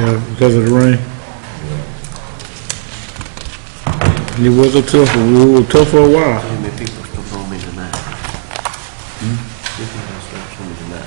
Yeah, because of the rain. And it was a tough one. We were tough for a while. How many people still told me tonight? People still told me tonight.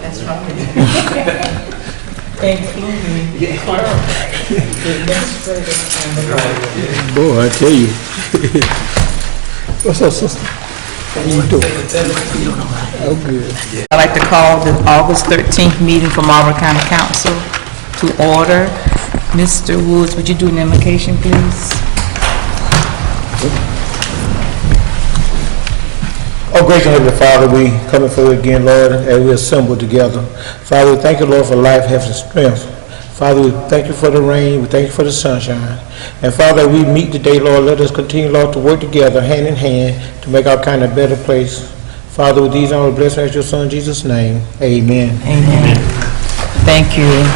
That's right. Including the clerk, the administrator, and the lawyer. Boy, I tell you. What's up, sister? How you doing? Oh, good. I'd like to call the August 13th meeting for Marlboro County Council to order. Mr. Woods, would you do an invocation, please? Oh, gracious Heavenly Father, we come before you again, Lord, and we assemble together. Father, we thank you, Lord, for life, health, and strength. Father, we thank you for the rain. We thank you for the sunshine. And Father, we meet today, Lord. Let us continue, Lord, to work together, hand in hand, to make our kind of better place. Father, with these honor, bless us, your Son, Jesus' name. Amen. Amen. Thank you.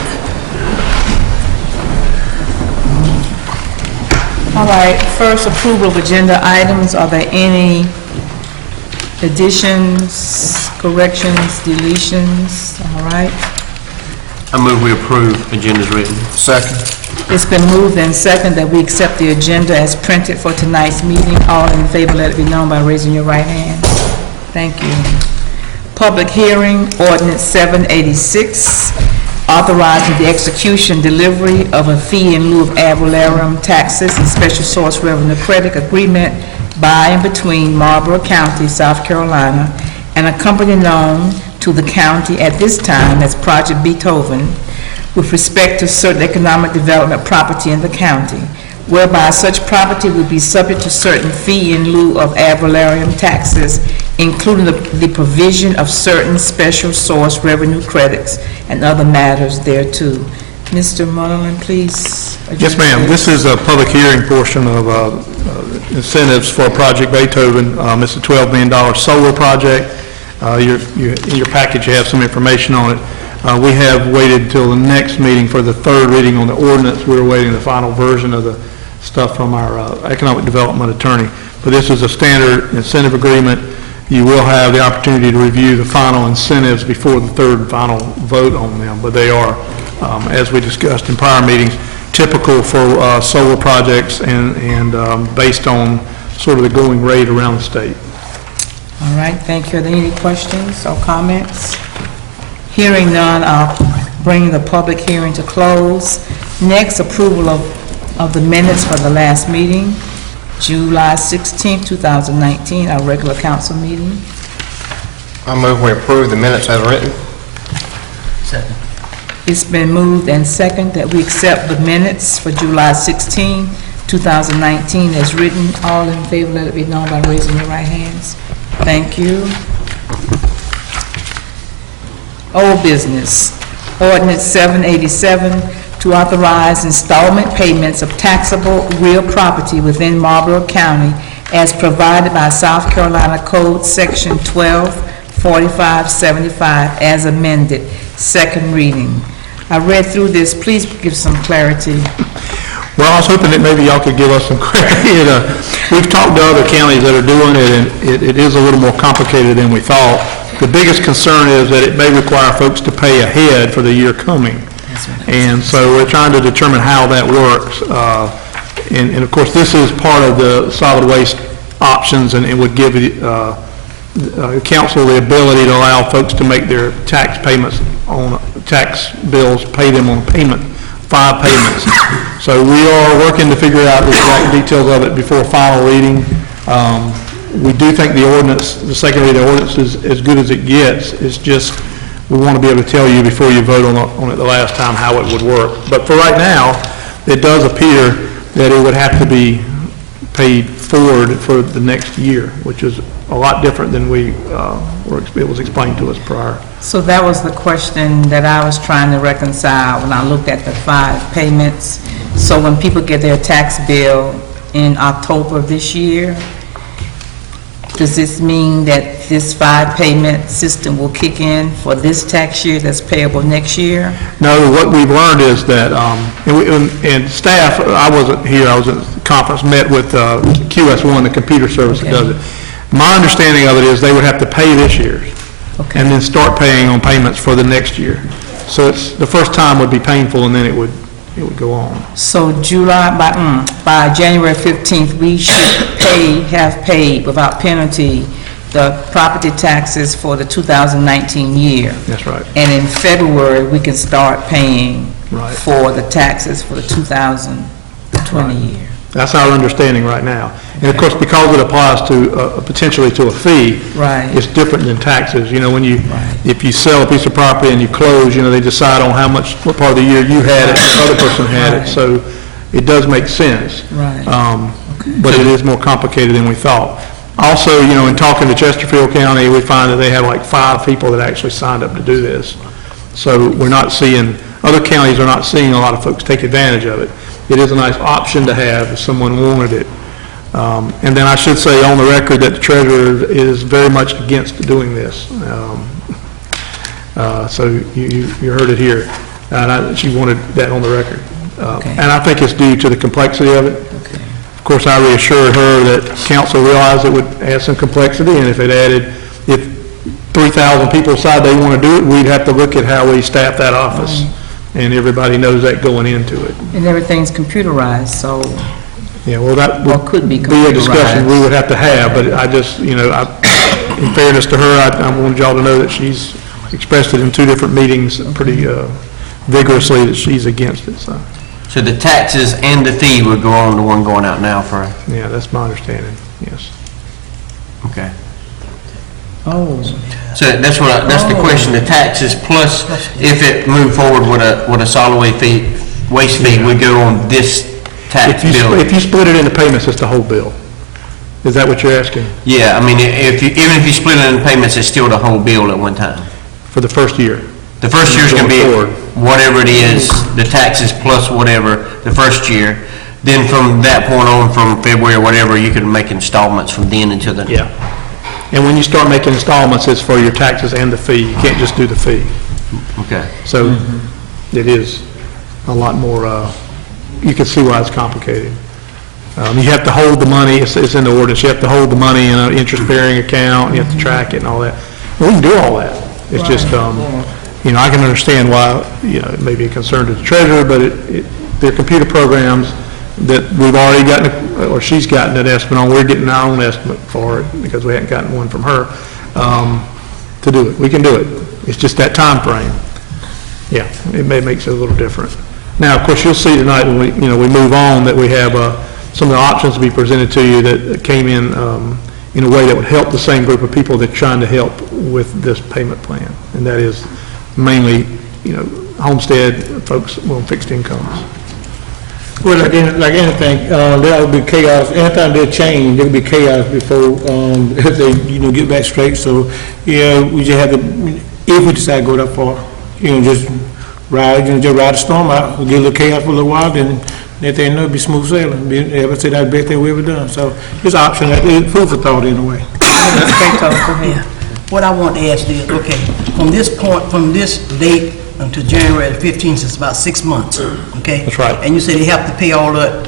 All right, first approval of agenda items. Are there any additions, corrections, deletions? All right. I move we approve agendas written. Second. It's been moved and second that we accept the agenda as printed for tonight's meeting. All in favor, let it be known by raising your right hand. Thank you. Public hearing, ordinance 786, authorizing the execution, delivery of a fee in lieu of ad valorem taxes and special source revenue credit agreement by and between Marlboro County, South Carolina, and a company known to the county at this time as Project Beethoven, with respect to certain economic development property in the county, whereby such property would be subject to certain fee in lieu of ad valorem taxes, including the provision of certain special source revenue credits and other matters thereto. Mr. Mullen, please. Yes, ma'am. This is a public hearing portion of incentives for Project Beethoven. It's a $12 million solar project. In your package, you have some information on it. We have waited until the next meeting for the third reading on the ordinance. We're awaiting the final version of the stuff from our economic development attorney. But this is a standard incentive agreement. You will have the opportunity to review the final incentives before the third and final vote on them. But they are, as we discussed in prior meetings, typical for solar projects and based on sort of the going rate around the state. All right, thank you. Are there any questions or comments? Hearing none, I'll bring the public hearing to close. Next, approval of the minutes for the last meeting, July 16, 2019, our regular council meeting. I move we approve the minutes as written. Second. It's been moved and second that we accept the minutes for July 16, 2019 as written. All in favor, let it be known by raising your right hands. Thank you. Old business. Ordinance 787 to authorize installment payments of taxable real property within Marlboro County as provided by South Carolina Code Section 124575 as amended. Second reading. I read through this. Please give some clarity. Well, I was hoping that maybe y'all could give us some clarity. We've talked to other counties that are doing it, and it is a little more complicated than we thought. The biggest concern is that it may require folks to pay ahead for the year coming. And so we're trying to determine how that works. And of course, this is part of the solid waste options, and it would give council the ability to allow folks to make their tax payments on tax bills, pay them on payment, 5 payments. So we are working to figure out the exact details of it before final reading. We do think the ordinance, the second reading ordinance, is as good as it gets. It's just we want to be able to tell you before you vote on it the last time how it would work. But for right now, it does appear that it would have to be paid forward for the next year, which is a lot different than it was explained to us prior. So that was the question that I was trying to reconcile when I looked at the 5 payments. So when people get their tax bill in October of this year, does this mean that this 5-payment system will kick in for this tax year that's payable next year? No, what we've learned is that, and staff, I wasn't here, I was at the conference, met with QS1, the computer service that does it. My understanding of it is they would have to pay this year's, and then start paying on payments for the next year. So it's, the first time would be painful, and then it would go on. So by January 15th, we should have paid without penalty the property taxes for the 2019 year. That's right. And in February, we can start paying Right. for the taxes for the 2020 year. That's our understanding right now. And of course, because it applies to, potentially to a fee, Right. it's different than taxes. You know, when you, Right. if you sell a piece of property and you close, you know, they decide on how much, what part of the year you had it, the other person had Right. it. So it does make sense. Right. But it is more complicated than we thought. Also, you know, in talking to Chesterfield County, we find that they have like 5 people that actually signed up to do this. So we're not seeing, other counties are not seeing a lot of folks take advantage of it. It is a nice option to have if someone wanted it. And then I should say on the record that the treasurer is very much against doing this. So you heard it here. And she wanted that on the record. And I think it's due to the complexity of it. Of course, I reassured her that council realized it would add some complexity, and if 3,000 people decide they want to do it, we'd have to look at how we staff that office. And everybody knows that going into it. And everything's computerized, so, Yeah, well, that or would could be be a discussion we computerized. would have to have, but I just, you know, in fairness to her, I wanted y'all to know that she's expressed it in 2 different meetings pretty vigorously that she's against it, so, So the taxes and the fee would go on the one going out now for, yeah, that's my understanding, yes. okay. Oh, So that's that's the question, the taxes plus if it moved forward with a solid waste fee would go on this tax bill. If you split it into payments, it's the whole bill. Is that what you're asking? Yeah, I mean, even if you split it into payments, it's still the whole bill at one time. For the first year? The first year's gonna be Going forward. whatever it is, the taxes plus whatever, the first year. Then from that point on, from February or whatever, you can make installments from then until the. Yeah. And when you start making installments, it's for your taxes and the fee. You can't just do the fee. Okay. So it is a lot more, you can see why it's complicated. You have to hold the money, it's in the ordinance, you have to hold the money in an interest-bearing account, and you have to track it and all that. We can do all that. It's just, you know, I can understand why, you know, it may be a concern to the treasurer, but they're computer programs that we've already gotten, or she's gotten an estimate on. We're getting our own estimate for it because we hadn't gotten one from her to do it. We can do it. It's just that time frame. Yeah, it makes it a little different. Now, of course, you'll see tonight when we move on that we have some of the options to be presented to you that came in a way that would help the same group of people that are trying to help with this payment plan, and that is mainly, you know, homestead folks on fixed incomes. Well, like anything, there would be chaos. Anytime they change, there would be chaos before if they, get back straight. So, we just have to, if we decide to go that far, just ride the storm out. We'll get a little chaos for a little while, then if they know, it'll be smooth sailing. Ever say that's the best thing we ever done. So it's an option. It's food for thought in a way. Yeah. What I want to ask is, okay, from this point, from this date until January the 15th, it's about 6 months, okay? That's right. And you say they have to pay all that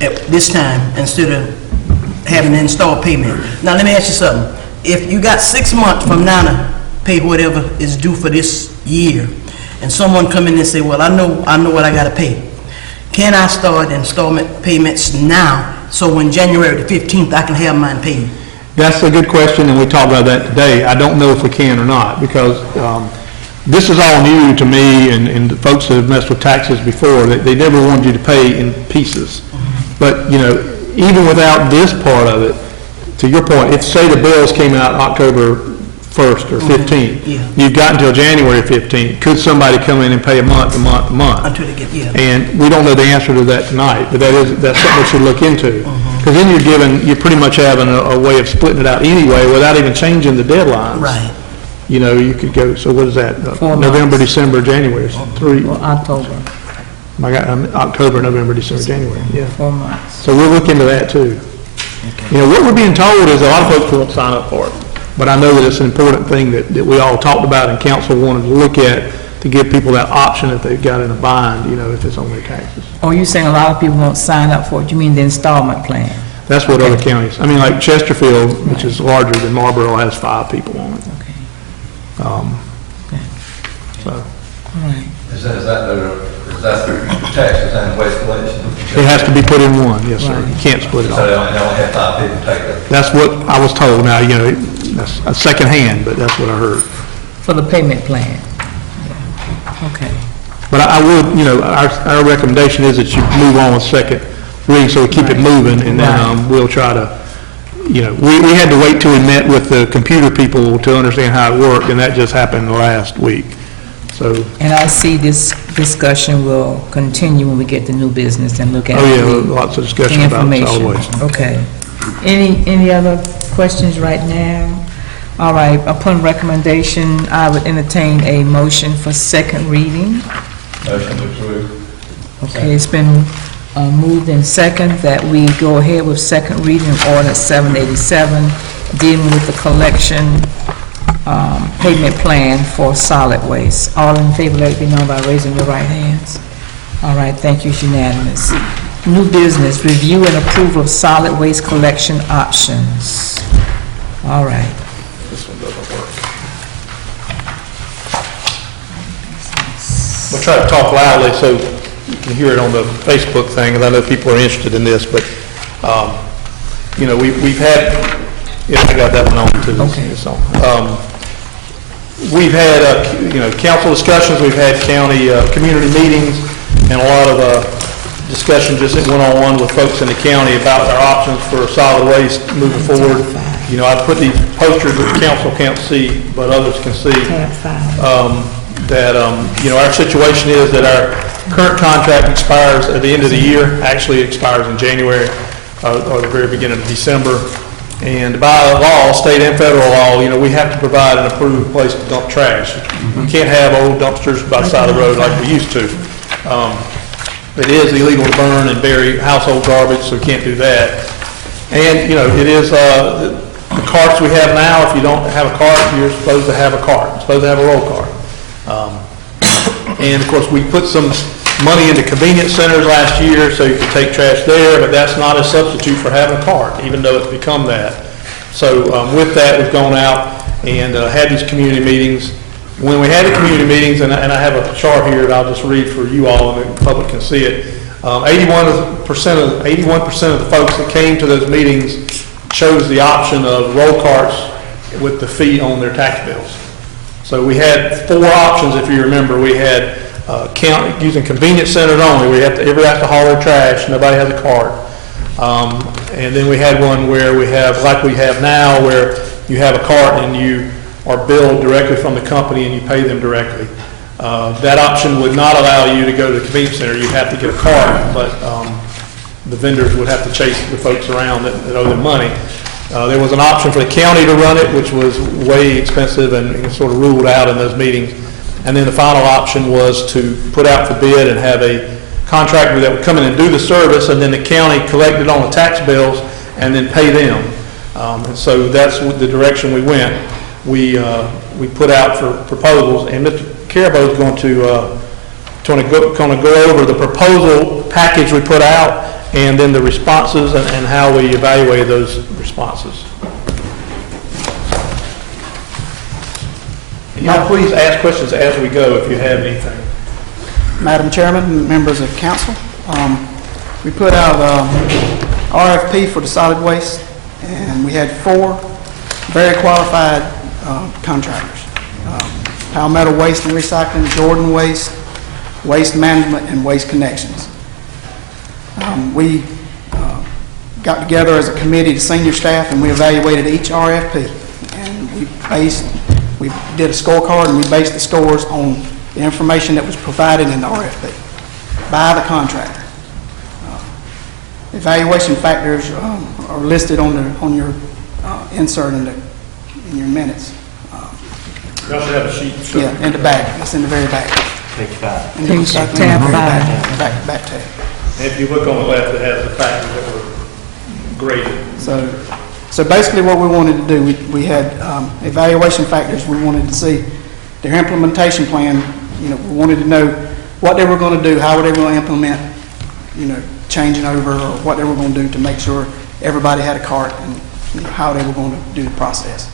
at this time instead of having an installed payment. Now, let me ask you something. If you got 6 months from now to pay whatever is due for this year, and someone come in and say, well, I know what I gotta pay. Can I start installment payments now, so when January the 15th, I can have mine paid? That's a good question, and we talked about that today. I don't know if we can or not, because this is all new to me and the folks that have messed with taxes before. They never wanted you to pay in pieces. But, even without this part of it, to your point, if, say, the bills came out October 1st or 15th. Yeah. You've got until January 15th. Could somebody come in and pay a month? Until they get, yeah. And we don't know the answer to that tonight, but that's something we should look into. Because then you're pretty much having a way of splitting it out anyway without even changing the deadlines. Right. You know, you could go, so what is that? 4 months. November, December, January, it's 3, Well, October, October, November, December, January, yeah. 4 months. So we'll look into that too. You know, what we're being told is a lot of folks won't sign up for it. But I know that it's an important thing that we all talked about and council wanted to look at to give people that option if they've got in a bind, you know, if it's on their taxes. Oh, you're saying a lot of people won't sign up for it? You mean the installment plan? That's what other counties, I mean, like Chesterfield, which is larger than Marlboro, has 5 people on it. Okay. So All right. Is that the taxes and waste collection? it has to be put in one, yes, sir. Right. You can't split it So they off. only have 5 people take that? That's what I was told. Now, you know, that's a second hand, but that's what I heard. For the payment plan? Yeah. Okay. But I would, you know, our recommendation is that you move on with second reading, so we keep it moving, and then Right. we'll try to, you know, we had to wait till we met with the computer people to understand how it worked, and that just happened last week. So, And I see this discussion will continue when we get to new business and look at oh yeah, the lots of discussion about solid information. waste. Okay. Any other questions right now? All right, upon recommendation, I would entertain a motion for second reading. Motion to approve. Okay, it's been moved in second that we go ahead with second reading of ordinance 787, dealing with the collection payment plan for solid waste. All in favor, let it be known by raising your right hands. All right, thank you, it's unanimous. New business, review and approval of solid waste collection options. All right. This one doesn't work. We'll try to talk loudly so you can hear it on the Facebook thing, and I know people are interested in this, but, you know, we've had, yeah, I got that one on too. Okay. It's on. We've had, you know, council discussions, we've had county, community meetings, and a lot of, discussion just one-on-one with folks in the county about our options for solid waste moving forward. You know, I put these posters that the council can't see, but others can see. Tab 5. You know, our situation is that our current contract expires at the end of the year. Actually, it expires in January or the very beginning of December. And by law, state and federal law, you know, we have to provide an approved place to dump trash. We can't have old dumpsters by the side of the road like we used to. It is illegal to burn and bury household garbage, so we can't do that. And, you know, it is, the carts we have now, if you don't have a cart, you're supposed to have a cart, you're supposed to have a roll cart. And of course, we put some money into convenience centers last year so you could take trash there, but that's not a substitute for having a cart, even though it's become that. So with that, we've gone out and had these community meetings. When we had the community meetings, and I have a chart here that I'll just read for you all and the public can see it, 81% of the folks that came to those meetings chose the option of roll carts with the fee on their tax bills. So we had 4 options, if you remember. We had using convenience centers only. Everybody has to haul their trash. Nobody has a cart. And then we had one where we have, like we have now, where you have a cart and you are billed directly from the company and you pay them directly. That option would not allow you to go to the convenience center. You'd have to get a cart, but the vendors would have to chase the folks around that owe them money. There was an option for the county to run it, which was way expensive and sort of ruled out in those meetings. And then the final option was to put out for bid and have a contractor that would come in and do the service, and then the county collect it on the tax bills and then pay them. And so that's the direction we went. We put out for proposals, and Mr. Carabo's going to go over the proposal package we put out, and then the responses and how we evaluate those responses. Y'all please ask questions as we go if you have anything. Madam Chairman, members of council, we put out RFP for the solid waste, and we had 4 very qualified contractors. Palmetto Waste and Recycling, Jordan Waste, Waste Management, and Waste Connections. We got together as a committee, the senior staff, and we evaluated each RFP, and we based We did a scorecard, and we based the scores on the information that was provided in the RFP by the contractor. Evaluation factors are listed on your insert in your minutes. You also have a sheet. Yeah, in the back. It's in the very back. Page 5. Page tab 5. Back tab. And if you look on the left, it has the factors that were graded. So basically what we wanted to do, we had evaluation factors. We wanted to see their implementation plan. We wanted to know what they were going to do, how they were going to implement, changing over, or what they were going to do to make sure everybody had a cart, and how they were going to do the process.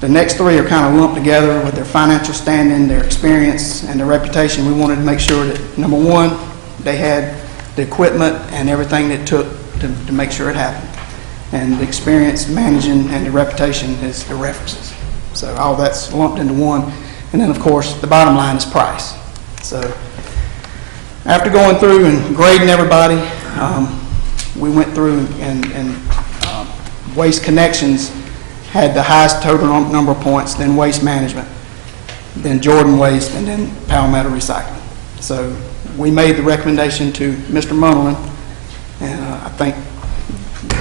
The next three are kind of lumped together with their financial standing, their experience, and their reputation. We wanted to make sure that, number one, they had the equipment and everything that it took to make sure it happened. And the experience managing and the reputation is the references. So all that's lumped into one. And then, of course, the bottom line is price. So after going through and grading everybody, we went through and Waste Connections had the highest total number of points, then Waste Management, then Jordan Waste, and then Palmetto Recycling. So we made the recommendation to Mr. Munderland, and I think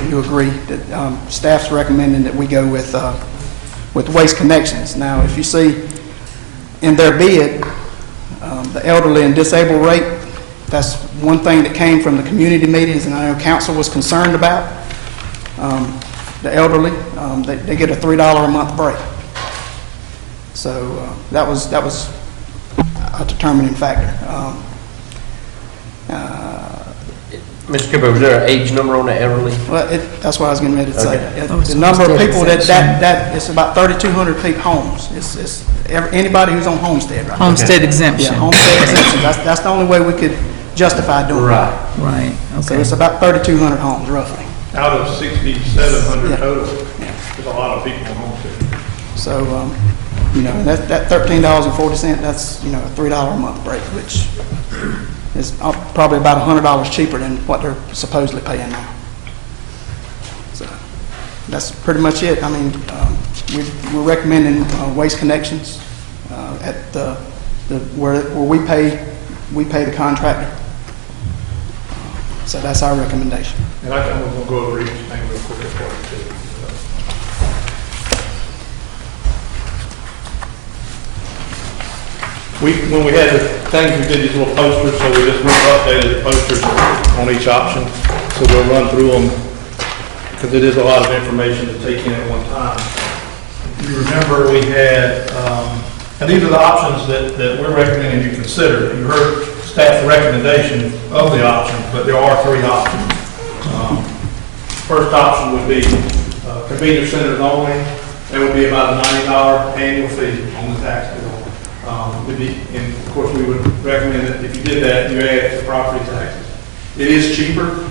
you agree that staff's recommending that we go with Waste Connections. Now, if you see in their bid, the elderly and disabled rate, that's one thing that came from the community meetings, and I know council was concerned about. The elderly, they get a $3 a month break. So that was a determining factor. Mr. Cooper, was there an age number on the elderly? Well, that's what I was getting ready to say. Okay. The number of people that it's about 3,200 people homes. It's anybody who's on homestead, right? Homestead exemption. Yeah, homestead exemption. That's the only way we could justify doing it. Right, So okay. it's about 3,200 homes roughly. Out of 6,700 Yeah. total, Yeah. there's a lot of people on homestead. So, that $13.40, that's, a $3 a month break, which is probably about $100 cheaper than what they're supposedly paying now. So that's pretty much it. I mean, we're recommending Waste Connections at where we pay the contractor. So that's our recommendation. And I'm going to go over each thing real quick for you too. When we had the things, we did these little posters, so we just updated the posters on each option. So we'll run through them, because it is a lot of information to take in at one time. If you remember, we had, and these are the options that we're recommending you consider. You heard staff's recommendation of the options, but there are three options. First option would be convenience centers only. That would be about a $90 annual fee on the tax bill. And of course, we would recommend that if you did that, you add it to property taxes. It is cheaper,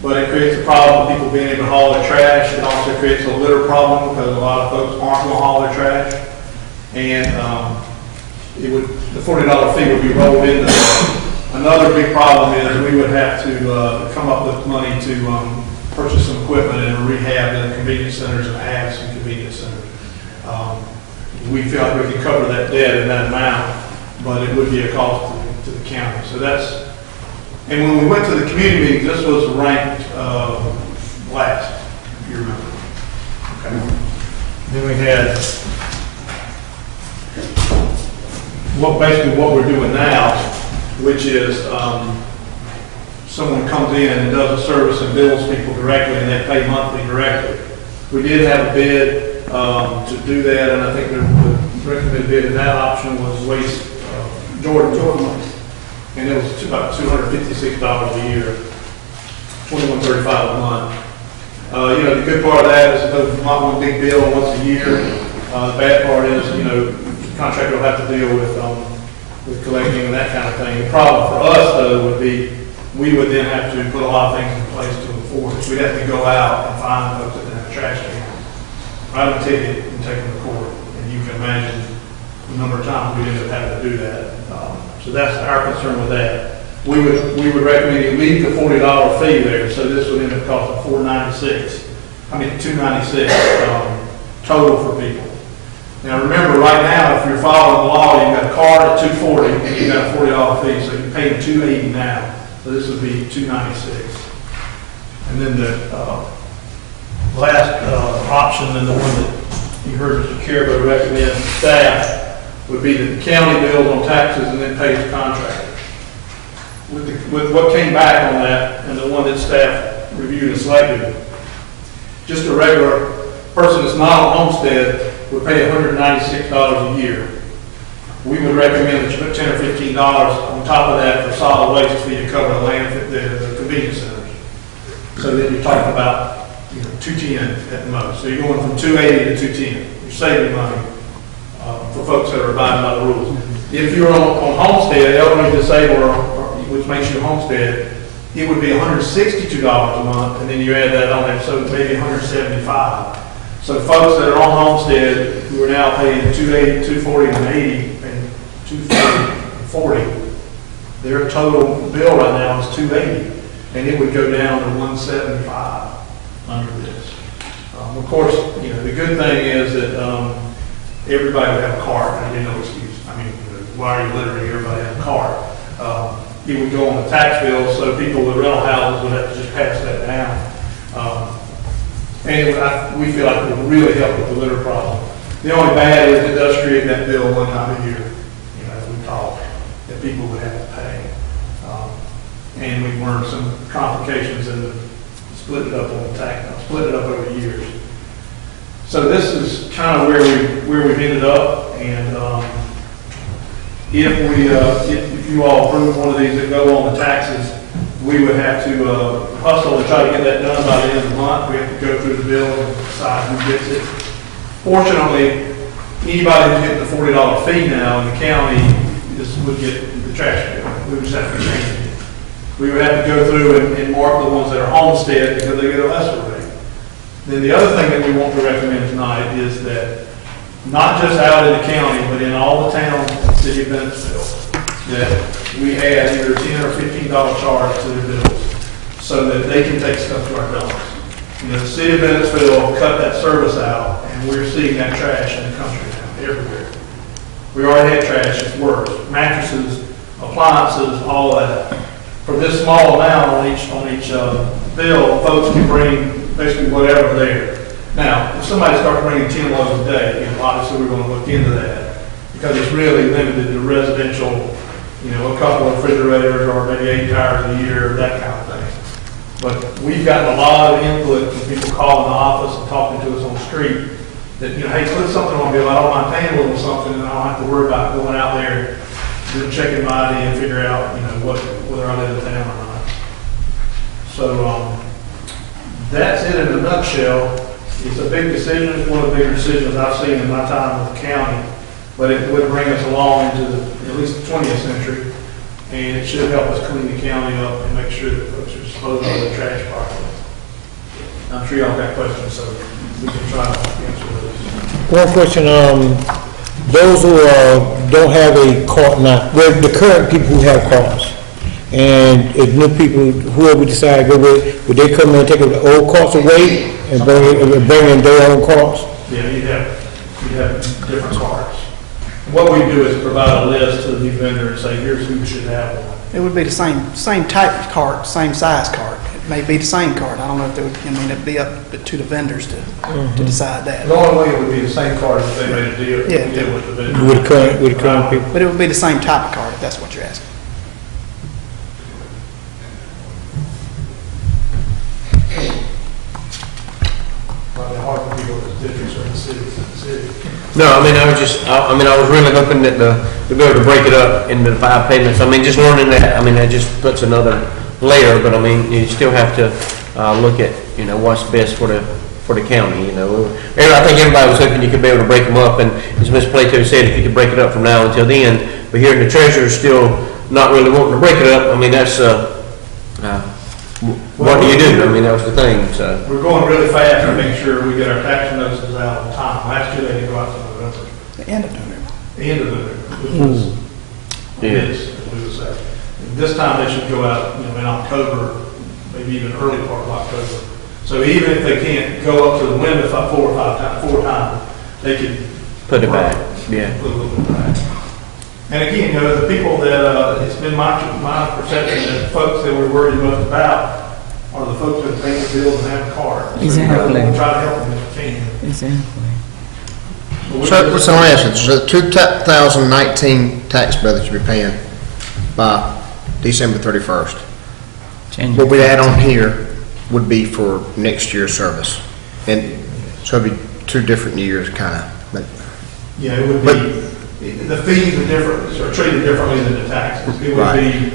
but it creates a problem with people being able to haul their trash. It also creates a litter problem because a lot of folks aren't going to haul their trash. And the $40 fee would be rolled into that. Another big problem is we would have to come up with money to purchase some equipment and rehab the convenience centers and add some convenience centers. We feel like we can cover that debt in that amount, but it would be a cost to the county. So and when we went to the community meeting, this was ranked last, if you remember. Okay. Then we had basically what we're doing now, which is someone comes in and does a service and bills people directly, and they pay monthly directly. We did have a bid to do that, and I think the recommended bid in that option was Jordan Waste, and it was about $256 a year, $21.35 a month. The good part of that is it's not one big bill once a year. The bad part is, the contractor will have to deal with collecting and that kind of thing. The problem for us, though, would be we would then have to put a lot of things in place to enforce. We'd have to go out and find folks that have trash cans, write them a ticket, and take them to court. And you can imagine the number of times we end up having to do that. So that's our concern with that. We would recommend you leave the $40 fee there, so this would end up costing $296 total for people. Now, remember, right now, if you're following the law, you've got a card at $240, and you've got a $40 fee, so you're paying $280 now. So this would be $296. And then the last option, and the one that you heard Mr. Carabo recommend to staff, would be that the county bills on taxes and then pays the contractor. With what came back on that, and the one that staff reviewed and selected, just a regular person that's not on homestead would pay $196 a year. We would recommend that you put $10 or $15 on top of that for solid waste fee to cover the landfill, the convenience centers. So then you're talking about, $210 at the most. So you're going from $280 to $210. You're saving money for folks that are abiding by the rules. If you're on homestead, elderly, disabled, which makes you a homestead, it would be $162 a month, and then you add that on there, so maybe $175. So folks that are on homestead who are now paying $280, $240, and $80, and $240, their total bill right now is $280, and it would go down to $175 under this. Of course, the good thing is that everybody would have a card. I mean, no excuse. I mean, why are you littering? Everybody has a card. It would go on the tax bill, so people with rental houses would have to just pass that down. And we feel like it would really help with the litter problem. The only bad is it does create that bill one time a year, as we talk, that people would have to pay. And we've learned some complications in the split it up on the tax, split it up over years. So this is kind of where we've ended up, and if you all approve one of these that go on the taxes, we would have to hustle to try to get that done by the end of the month. We have to go through the bill and decide who gets it. Fortunately, anybody who's getting the $40 fee now in the county would get the trash bill. We would just have to change it. We would have to go through and mark the ones that are homestead because they get a lesser rate. Then the other thing that we want to recommend tonight is that not just out in the county, but in all the towns in the city of Bennettsville, that we add either $10 or $15 charge to their bills so that they can take stuff to our dumpers. The city of Bennettsville cut that service out, and we're seeing that trash in the country now, everywhere. We already had trash, it's worse. Mattresses, appliances, all of that. For this small amount on each bill, folks can bring basically whatever there. Now, if somebody starts bringing 10 loads a day, obviously we're going to look into that because it's really limited to residential, a couple of refrigerators or maybe 8 tires a year, that kind of thing. But we've gotten a lot of input from people calling the office and talking to us on the street that, hey, put something on the bill. I don't mind paying a little something, and I don't have to worry about going out there and checking my ID and figure out, whether I live in town or not. So that's it in a nutshell. It's a big decision. It's one of the bigger decisions I've seen in my time with the county, but it would bring us along into at least the 20th century, and it should help us clean the county up and make sure that folks are disposing of the trash properly. I'm sure y'all got questions, so we can try to answer those. One question, those who don't have a car, now, the current people who have cars, and if new people, whoever we decide to go with, would they come in and take the old cars away and bring in their own cars? Yeah, you'd have different cars. What we do is provide a list to the vendor and say, here's who should have one. It would be the same type of cart, same size cart. It may be the same cart. I don't know if it'd be up to the vendors to decide that. The only way it would be the same card if they made a deal with the vendor. With the current people? But it would be the same type of cart, if that's what you're asking. Probably hard for people in the districts or in the city. No, I was really hoping that to be able to break it up into the 5 payments. Just learning that, that just puts another layer, but you still have to look at, what's best for the county, I think everybody was hoping you could be able to break them up, and as Ms. Plato said, if you could break it up from now until then, but here in the treasurer's still not really wanting to break it up, that's, what do you do? That was the thing, so. We're going really fast to make sure we get our tax notices out on time. Last year they didn't go out until November. The end of November. The end of November, which was as we would say. This time they should go out, in October, maybe even early part of October. So even if they can't go up to the limit 4 times, they could put it back, yeah. Put a little bit back. And again, you know, the people that, it's been my perception that folks that we're worried most about are the folks that pay the bills and have a car. So Exactly. we'll try to help them if we can. Exactly. So let me ask you, so the 2019 tax bill that you'll be paying by December 31st, what we add on here would be for next year's service. And so it'd be 2 different years, kind of. But Yeah, it would be, the fees are different, are treated differently than the taxes. It would Right. be,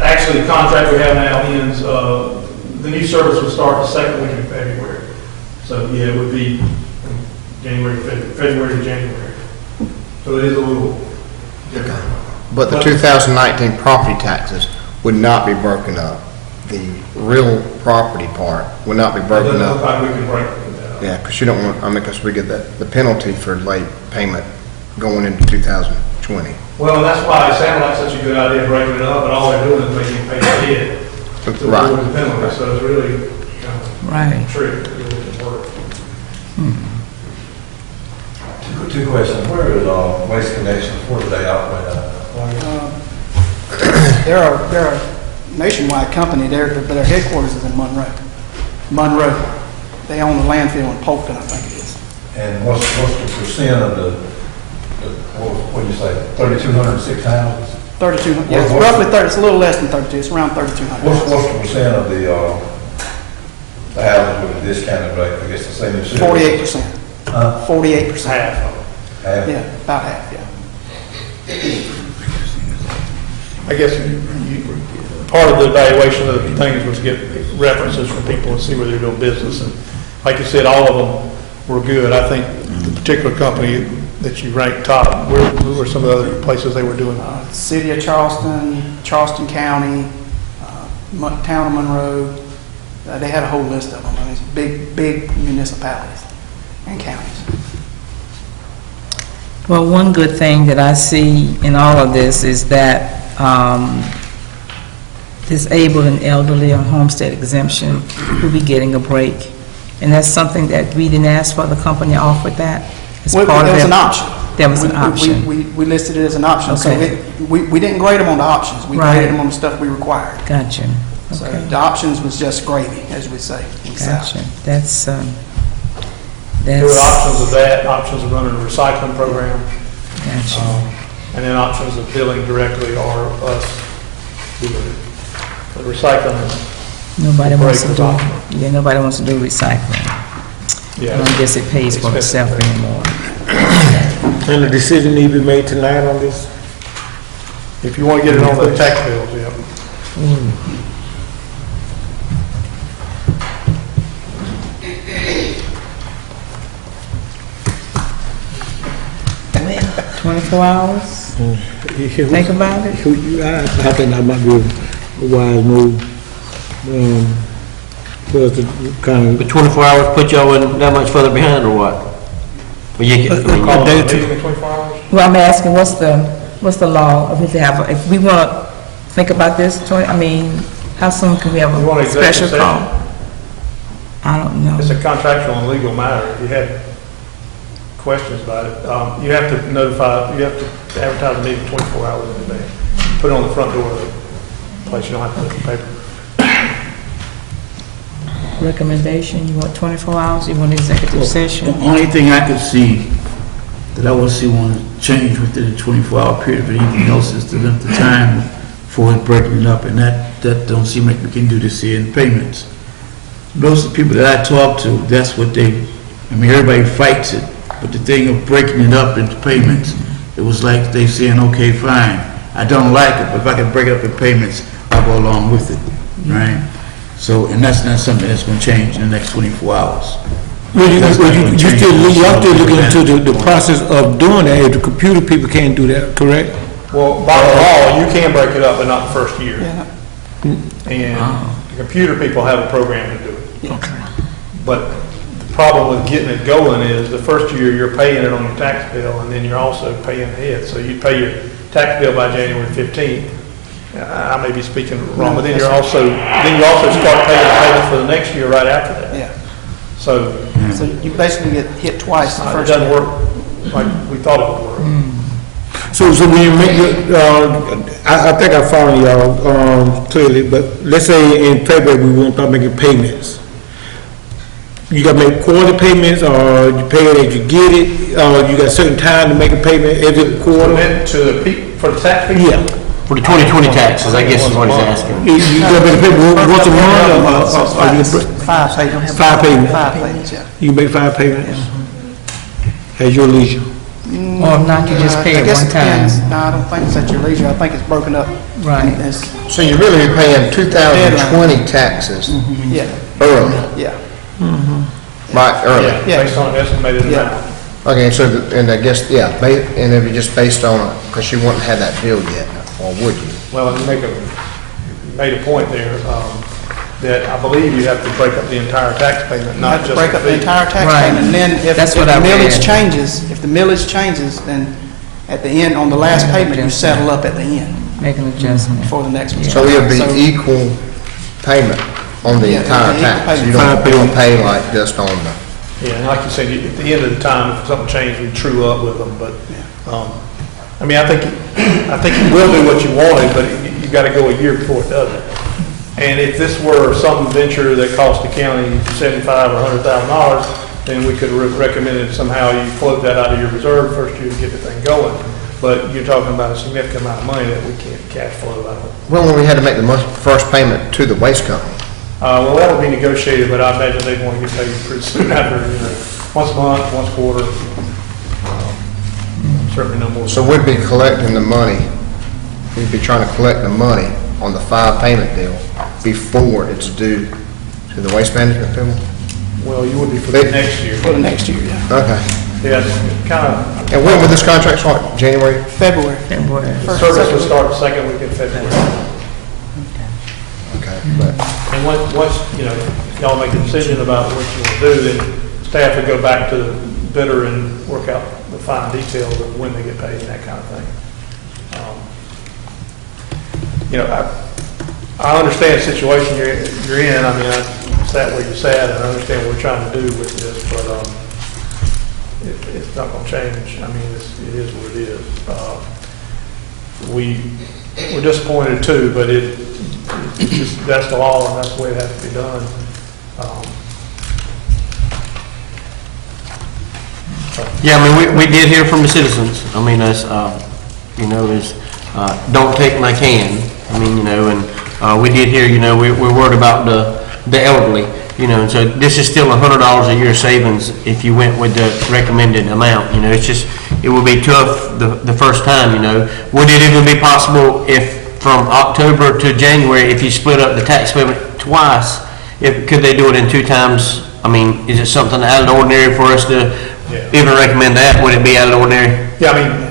actually, the contract we have now ends, the new service would start the second week in February. So, yeah, it would be February to January. So it is a little different. But the 2019 property taxes would not be broken up. The real property part would not be It broken doesn't look up. like we can break it down. Yeah, because you don't want, I mean, because we get the penalty for late payment going into 2020. Well, and that's why it sounded like such a good idea breaking it up, but all they're doing is making you pay ahead to Right. avoid the penalty. So it's really kind of Right. a trick. It really doesn't work. Two questions. Where is Waste Connections? Where do they operate out of? They're a nationwide company, but their headquarters is in Monroe. They own the landfill in Polkton, I think it is. And what's the percent of the what do you say, 3,206 houses? 3,200, yeah, it's What's- roughly 30, it's a little less than 32, it's around 3,200. What's the percent of the houses with a discounted rate? I guess the same as. 48%. 48%. Half of it. Half? Yeah, about half, yeah. I guess part of the evaluation of the things was get references from people and see where they're doing business. And like you said, all of them were good. I think the particular company that you ranked top, where were some of the other places they were doing? City of Charleston, Charleston County, Town of Monroe, they had a whole list of them. I mean, it's big municipalities and counties. Well, one good thing that I see in all of this is that disabled and elderly on homestead exemption will be getting a break. And that's something that we didn't ask for, the company offered that as Well, part of it was their- an option. That was an We- option. We listed it as an option, so Okay. we didn't grade them on the options. We Right. graded them on the stuff we required. Gotcha. So Okay. the options was just gravy, as we say in the South. Gotcha. That's, There were options of that, options of running a recycling program, gotcha. and then options of billing directly or us doing it. The recycling, Nobody break wants to was do, optional. yeah, nobody wants to do recycling. I yeah. don't guess it pays for itself anymore. And the decision need to be made tonight on this? If you want to get it on the tax bills, yeah. Well, 24 hours? Think about it. I think that might be a wise move. For us to kind But 24 hours put y'all in that much further behind, or what? Well, you get, I mean, Call day it two. meeting in 24 hours? Well, I'm asking, what's the law if we have, if we want to think about this, I mean, how soon can we have You want a an executive special session? call? I don't know. It's a contractual and legal matter. If you had questions about it, you have to notify, you have to advertise a meeting 24 hours in advance. Put it on the front door of the place, you don't have to put it in the paper. Recommendation, you want 24 hours, you want executive The session? only thing I could see that I would see one change within a 24-hour period, but anything else is to limit the time for it breaking it up, and that don't seem like we can do this here in payments. Most of the people that I talk to, that's what they, I mean, everybody fights it, but the thing of breaking it up into payments, it was like they saying, okay, fine, I don't like it, but if I can break it up in payments, I'll go along with it, right? So, and that's not something that's gonna change in the next 24 hours. Well, That's not gonna you change. still, y'all still looking into the process of doing that, if the computer people can't do that, correct? Well, by the law, you can break it up, but not the first year. Yeah. And the computer people have a program to do it. But the problem with getting it going is the first year you're paying it on your tax bill, and then you're also paying ahead. So you pay your tax bill by January 15th. I may be speaking wrong, but then you also start paying the payment for the next year right after that. Yeah. So So you basically get hit twice the it first doesn't year. work like we thought it would work. So when you make your, I think I follow y'all, clearly, but let's say in February, we won't start making payments. You gotta make quarterly payments, or you pay it as you get it, or you got a certain time to make a payment every quarter? For the tax people? Yeah. For the 2020 taxes, I guess is what he's asking. You gotta make a payment once a month, or you can break- Five payments. Five payments. Five payments, yeah. you can make 5 payments at your leisure? Or not, you just pay I it guess one it time. depends. No, I don't think it's at your leisure. I think it's broken up. Right. It's- So you're really paying 2020 taxes Yeah, early, yeah, right, early? yeah. Based on an estimated Yeah. amount. Okay, so, and I guess, yeah, and it'd be just based on, because you wouldn't have that bill yet, or would you? Well, and made a point there, that I believe you have to break up the entire tax payment, You not have just to break the up the fee. entire tax Right. payment, and then if That's if what the I read. millage changes, then at the end, on the last payment, you settle up at the end Make an adjustment. for the next one. So it'd be equal payment on the Yeah, entire equal tax? payment. You don't pay like just on the, Yeah, and like you said, at the end of the time, if something changed, we true up with them, but, I mean, I think you will do what you wanted, but you gotta go a year before it does it. And if this were some venture that cost the county $75,000 or $100,000, then we could recommend somehow you float that out of your reserve first year to get the thing going. But you're talking about a significant amount of money that we can't cash flow out of. well, when we had to make the first payment to the waste company, Well, that would be negotiated, but I imagine they'd want to get paid pretty soon after, once a month, once a quarter. Certainly no more. so we'd be collecting the money, we'd be trying to collect the money on the 5 payment deal before it's due to the waste management people? Well, you would be for the next year. For the next year, yeah. Okay. Yeah, it's kind of, And when would this contract start? January? February. February. service would start the second week in February. Okay, but, And once, y'all make a decision about what you want to do, then staff would go back to the bidder and work out the fine details of when they get paid and that kind of thing. I understand the situation you're in. I mean, I sat where you sat, and I understand what we're trying to do with this, but it's not going to change. I mean, it is what it is. We're disappointed too, but it's just, that's the law, and that's the way it has to be done. Yeah, I mean, we did hear from the citizens. I mean, that's, don't take my can. I mean, and we did hear, we're worried about the elderly, and so this is still $100 a year savings if you went with the recommended amount, it's just, it would be tough the first time, Would it even be possible if from October to January, if you split up the tax payment twice, could they do it in 2 times? I mean, is it something out of the ordinary for us to even recommend that? Would it be out of the ordinary? Yeah, I mean,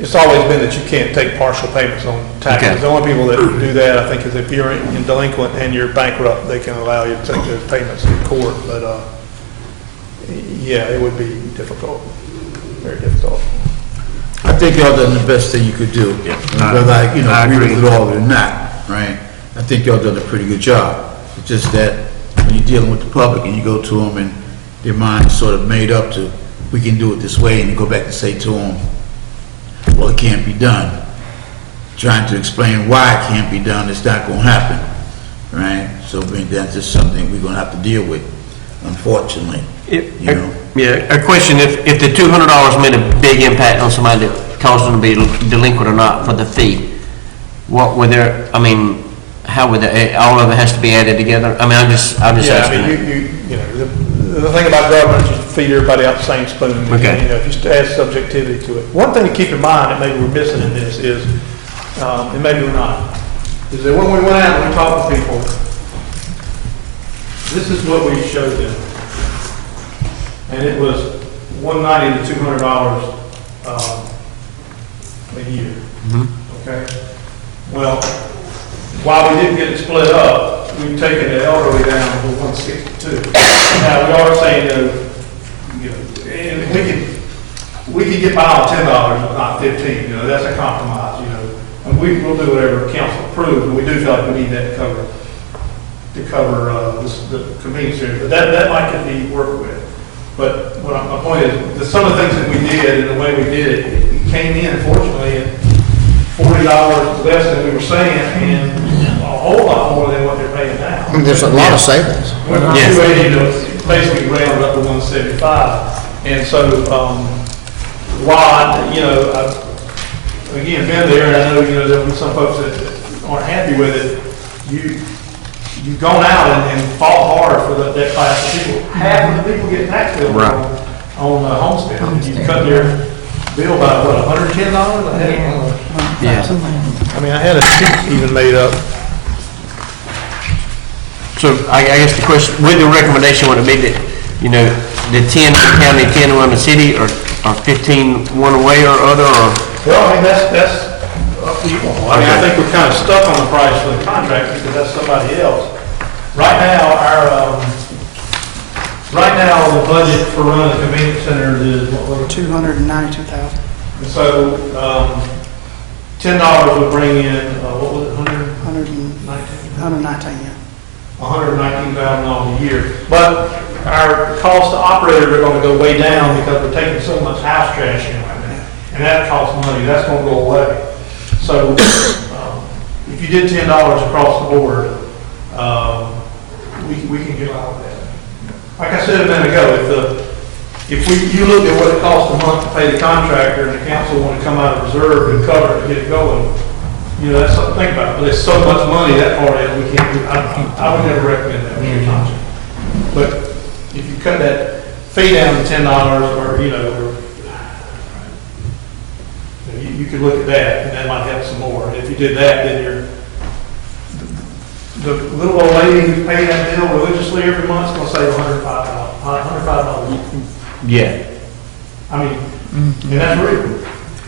it's always been that you can't take partial payments on taxes. Okay. The only people that do that, I think, is if you're in delinquent and you're bankrupt, they can allow you to take those payments in court, but, yeah, it would be difficult, very difficult. I think y'all done the best thing you could do. Whether I agree with it all or not, right? I think y'all done a pretty good job. It's just that when you're dealing with the public and you go to them and their mind's sort of made up to, we can do it this way, and you go back and say to them, well, it can't be done. Trying to explain why it can't be done, it's not gonna happen, right? So I mean, that's just something we're gonna have to deal with, unfortunately. Yeah, a question, if the $200 made a big impact on somebody that caused them to be delinquent or not for the fee, what would there, I mean, how would that, all of it has to be added together? I mean, I'm just Yeah, I asking. mean, the thing about government is you feed everybody out the same spoon. Okay. If you just add subjectivity to it. One thing to keep in mind that maybe we're missing in this is, and maybe we're not, is that when we went out and we talked to people, this is what we showed them. And it was $190 to $200 a year. Okay? Well, while we didn't get it split up, we've taken the elderly down to 162. Now, we are saying, and we can get by on $10, but not 15, that's a compromise, And we'll do whatever council approves, but we do feel like we need that to cover the convenience area, but that might could be worked with. But my point is, some of the things that we did and the way we did it, it came in fortunately at $40 less than we were saying, and a whole lot more than what they're paying now. I mean, there's a lot of savings. Went from 280 to basically rounded up to 175. And so, while, I've, again, been there, and I know, there'll be some folks that aren't happy with it, you've gone out and fought hard for that class of people. Half of the people get tax bills on homestead. You cut their bill by, what, $110? I mean, I had a sheet even made up. So I guess the question, with the recommendation, would it be that, the 10 in the county, 10 around the city, or 15 one way or other, or? Well, I mean, that's up to you all. I mean, I think we're kind of stuck on the price for the contract because that's somebody else. Right now, the budget for running the convenience center is what? $292,000. And so, $10 would bring in, what was it, 119? 119, yeah. $119,000 a year. But our cost to operators are going to go way down because we're taking so much house trash in right now. And that costs money. That's going to go away. So if you did $10 across the board, we can get out of that. Like I said a minute ago, if you look at what it costs a month to pay the contractor and the council want to come out of reserve and cover it to get it going, that's something to think about. But it's so much money, that part of it, we can't do. I would never recommend that with your contract. But if you cut that fee down to $10 or, you could look at that and that might help some more. And if you did that, then the little old lady who's paying that bill religiously every month is going to save $105. Yeah. I mean, and that's real.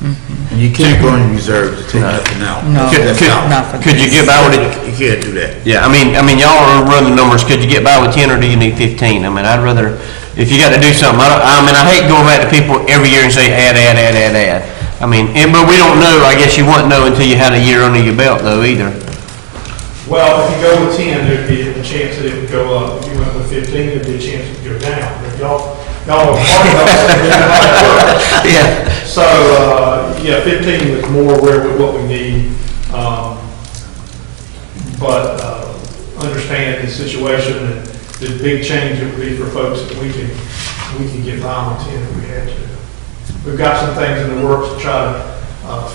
And you can't go in reserve to take nothing out. No, That's out. not for Could you get by with it? You can't do that. Yeah, I mean, y'all are running the numbers. Could you get by with 10, or do you need 15? I mean, I'd rather, if you got to do something, I hate going back to people every year and say add. I mean, but we don't know. I guess you wouldn't know until you had a year under your belt, though, either. Well, if you go with 10, there'd be a chance that it would go up. If you went with 15, there'd be a chance it would go down. But y'all are part of it. Yeah. So, 15 is more what we need. But understand the situation and the big change it would be for folks that we can get by on 10 if we had to. We've got some things in the works to try to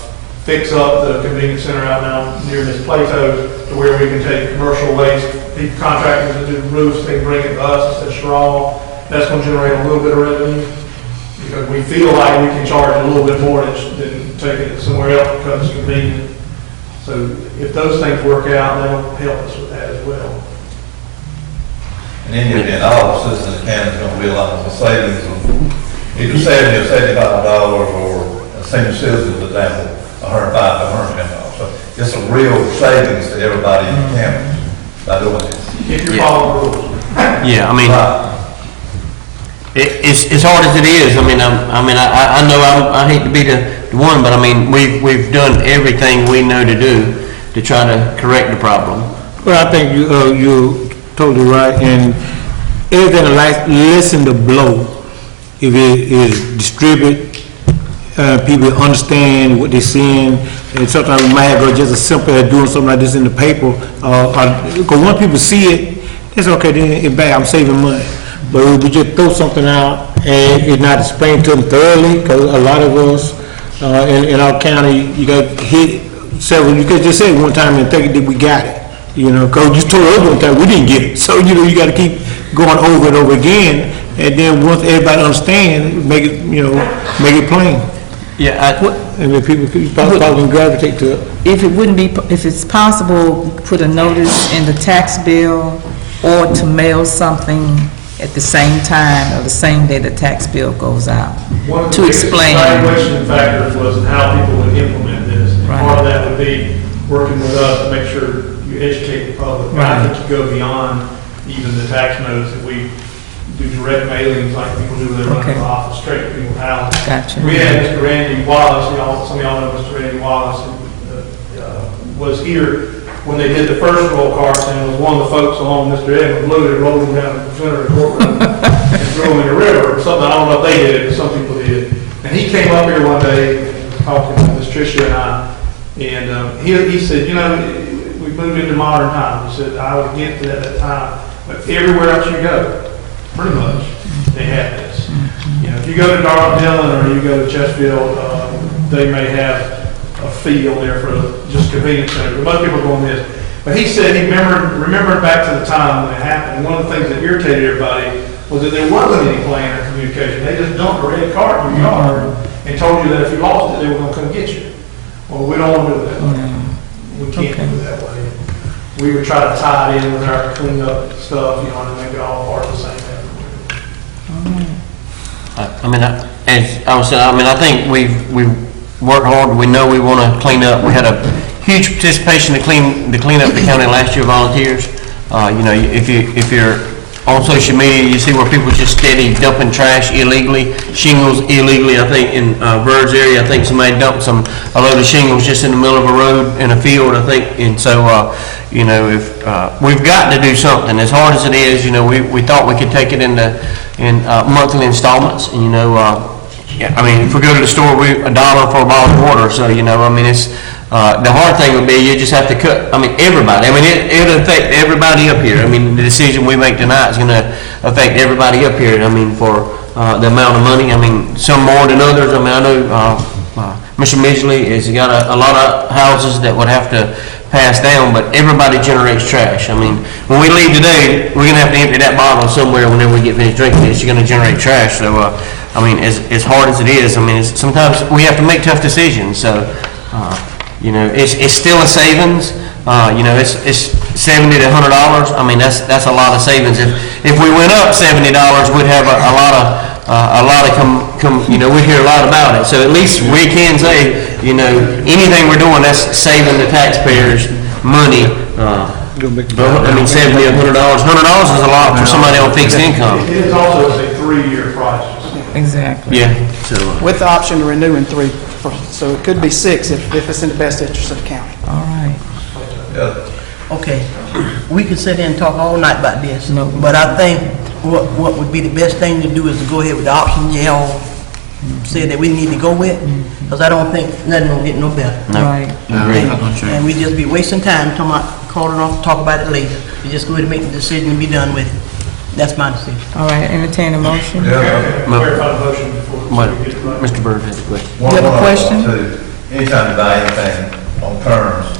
fix up the convenience center out now near Miss Plato to where we can take commercial waste, people contractors that do roofs, they can bring it to us instead of straw. That's going to generate a little bit of revenue because we feel like we can charge a little bit more than taking it somewhere else because it's convenient. So if those things work out, that'll help us with that as well. And in the event, all the citizens of Canada is going to realize the savings of either $70 or $75 or a senior citizen is down to $105 to $110. So it's a real savings to everybody in Canada by doing this. If you're following the rules. Yeah, I mean, it's as hard as it is. I mean, I know I hate to be the one, but I mean, we've done everything we know to do to try to correct the problem. Well, I think you're totally right, and everything like listen to blow. If it is distributed, people understand what they're seeing, and sometimes we might have to go just as simple as doing something like this in the paper. Because once people see it, it's okay, then it's bad, I'm saving money. But if we just throw something out and it's not explained to them thoroughly, because a lot of us in our county, you got hit several, you could just say it one time and think that we got it. Because you just told us one time we didn't get it. So, you got to keep going over and over again, and then once everybody understands, make it plain. Yeah, And then people probably gravitate to it. If it's possible, put a notice in the tax bill or to mail something at the same time or the same day the tax bill goes out. One of the to biggest explain. evaluation factors was how people would implement this. And Right. part of that would be working with us to make sure you educate the public. But I think you go beyond even the tax notes that we do direct mailings like people do when they run Okay. to the office, straight to people's houses. Gotcha. We had Mr. Randy Wallace, some of y'all know Mr. Randy Wallace, who was here when they did the first roll carts and was one of the folks along Mr. Edmund Blue that rolled him down the center of the courtroom. And threw them in the river, or something, I don't know if they did it, but some people did. And he came up here one day, talking to Miss Tricia and I, and he said, you know, we moved into modern times. He said, I was against it at that time, but everywhere else you go, pretty much, they have this. You know, if you go to Dillon or you go to Chesterfield, they may have a fee on there for just convenience center, but most people are going this. But he said he remembered back to the time when it happened. One of the things that irritated everybody was that there wasn't any plan or communication. They just dumped a red cart in your yard and told you that if you lost it, they were going to come get you. Well, we don't want to do it that way. We can't do it that way. We would try to tie it in with our clean up stuff, you know, and make it all part of the same thing. I mean, as I was saying, I mean, I think we've worked hard. We know we want to clean up. We had a huge participation to clean up the county last year, volunteers. You know, if you're on social media, you see where people just steady dumping trash illegally, shingles illegally. I think in Bird's area, I think somebody dumped a load of shingles just in the middle of a road in a field, I think. And so, you know, if we've got to do something, as hard as it is, you know, we thought we could take it in monthly installments. And, you know, yeah, I mean, if we go to the store, $1 for a bottle of water. So, you know, I mean, it's the hard thing would be you just have to cut. I mean, everybody. I mean, it'll affect everybody up here. I mean, the decision we make tonight is going to affect everybody up here. I mean, for the amount of money. I mean, some more than others. I mean, I know Mr. Midgley has got a lot of houses that would have to pass down, but everybody generates trash. I mean, when we leave today, we're going to have to empty that bottle somewhere whenever we get finished drinking this. You're going to generate trash. So, I mean, as hard as it is, I mean, sometimes we have to make tough decisions. So, you know, it's still a savings. You know, it's $70 to $100. I mean, that's a lot of savings. If we went up $70, we'd have a lot of you know, we hear a lot about it. So at least we can say, you know, anything we're doing, that's saving the taxpayers money. I mean, $70 or $100. $100 is a lot for somebody on fixed income. It is also a 3-year project. Exactly. Yeah. So, With the option to renew in 3, so it could be 6 if it's in the best interest of the county. All right. Yeah. Okay, we could sit here and talk all night about this. No. But I think what would be the best thing to do is to go ahead with the option y'all said that we need to go with, because I don't think nothing will get no better. Right. And we just be wasting time talking about, calling off, talk about it later. We just go ahead and make the decision and be done with it. That's my decision. All right, entertain a motion. Yeah. Clarify the motion before we get it right. Mr. Bird has a question. You have a question? Anytime you buy anything on terms,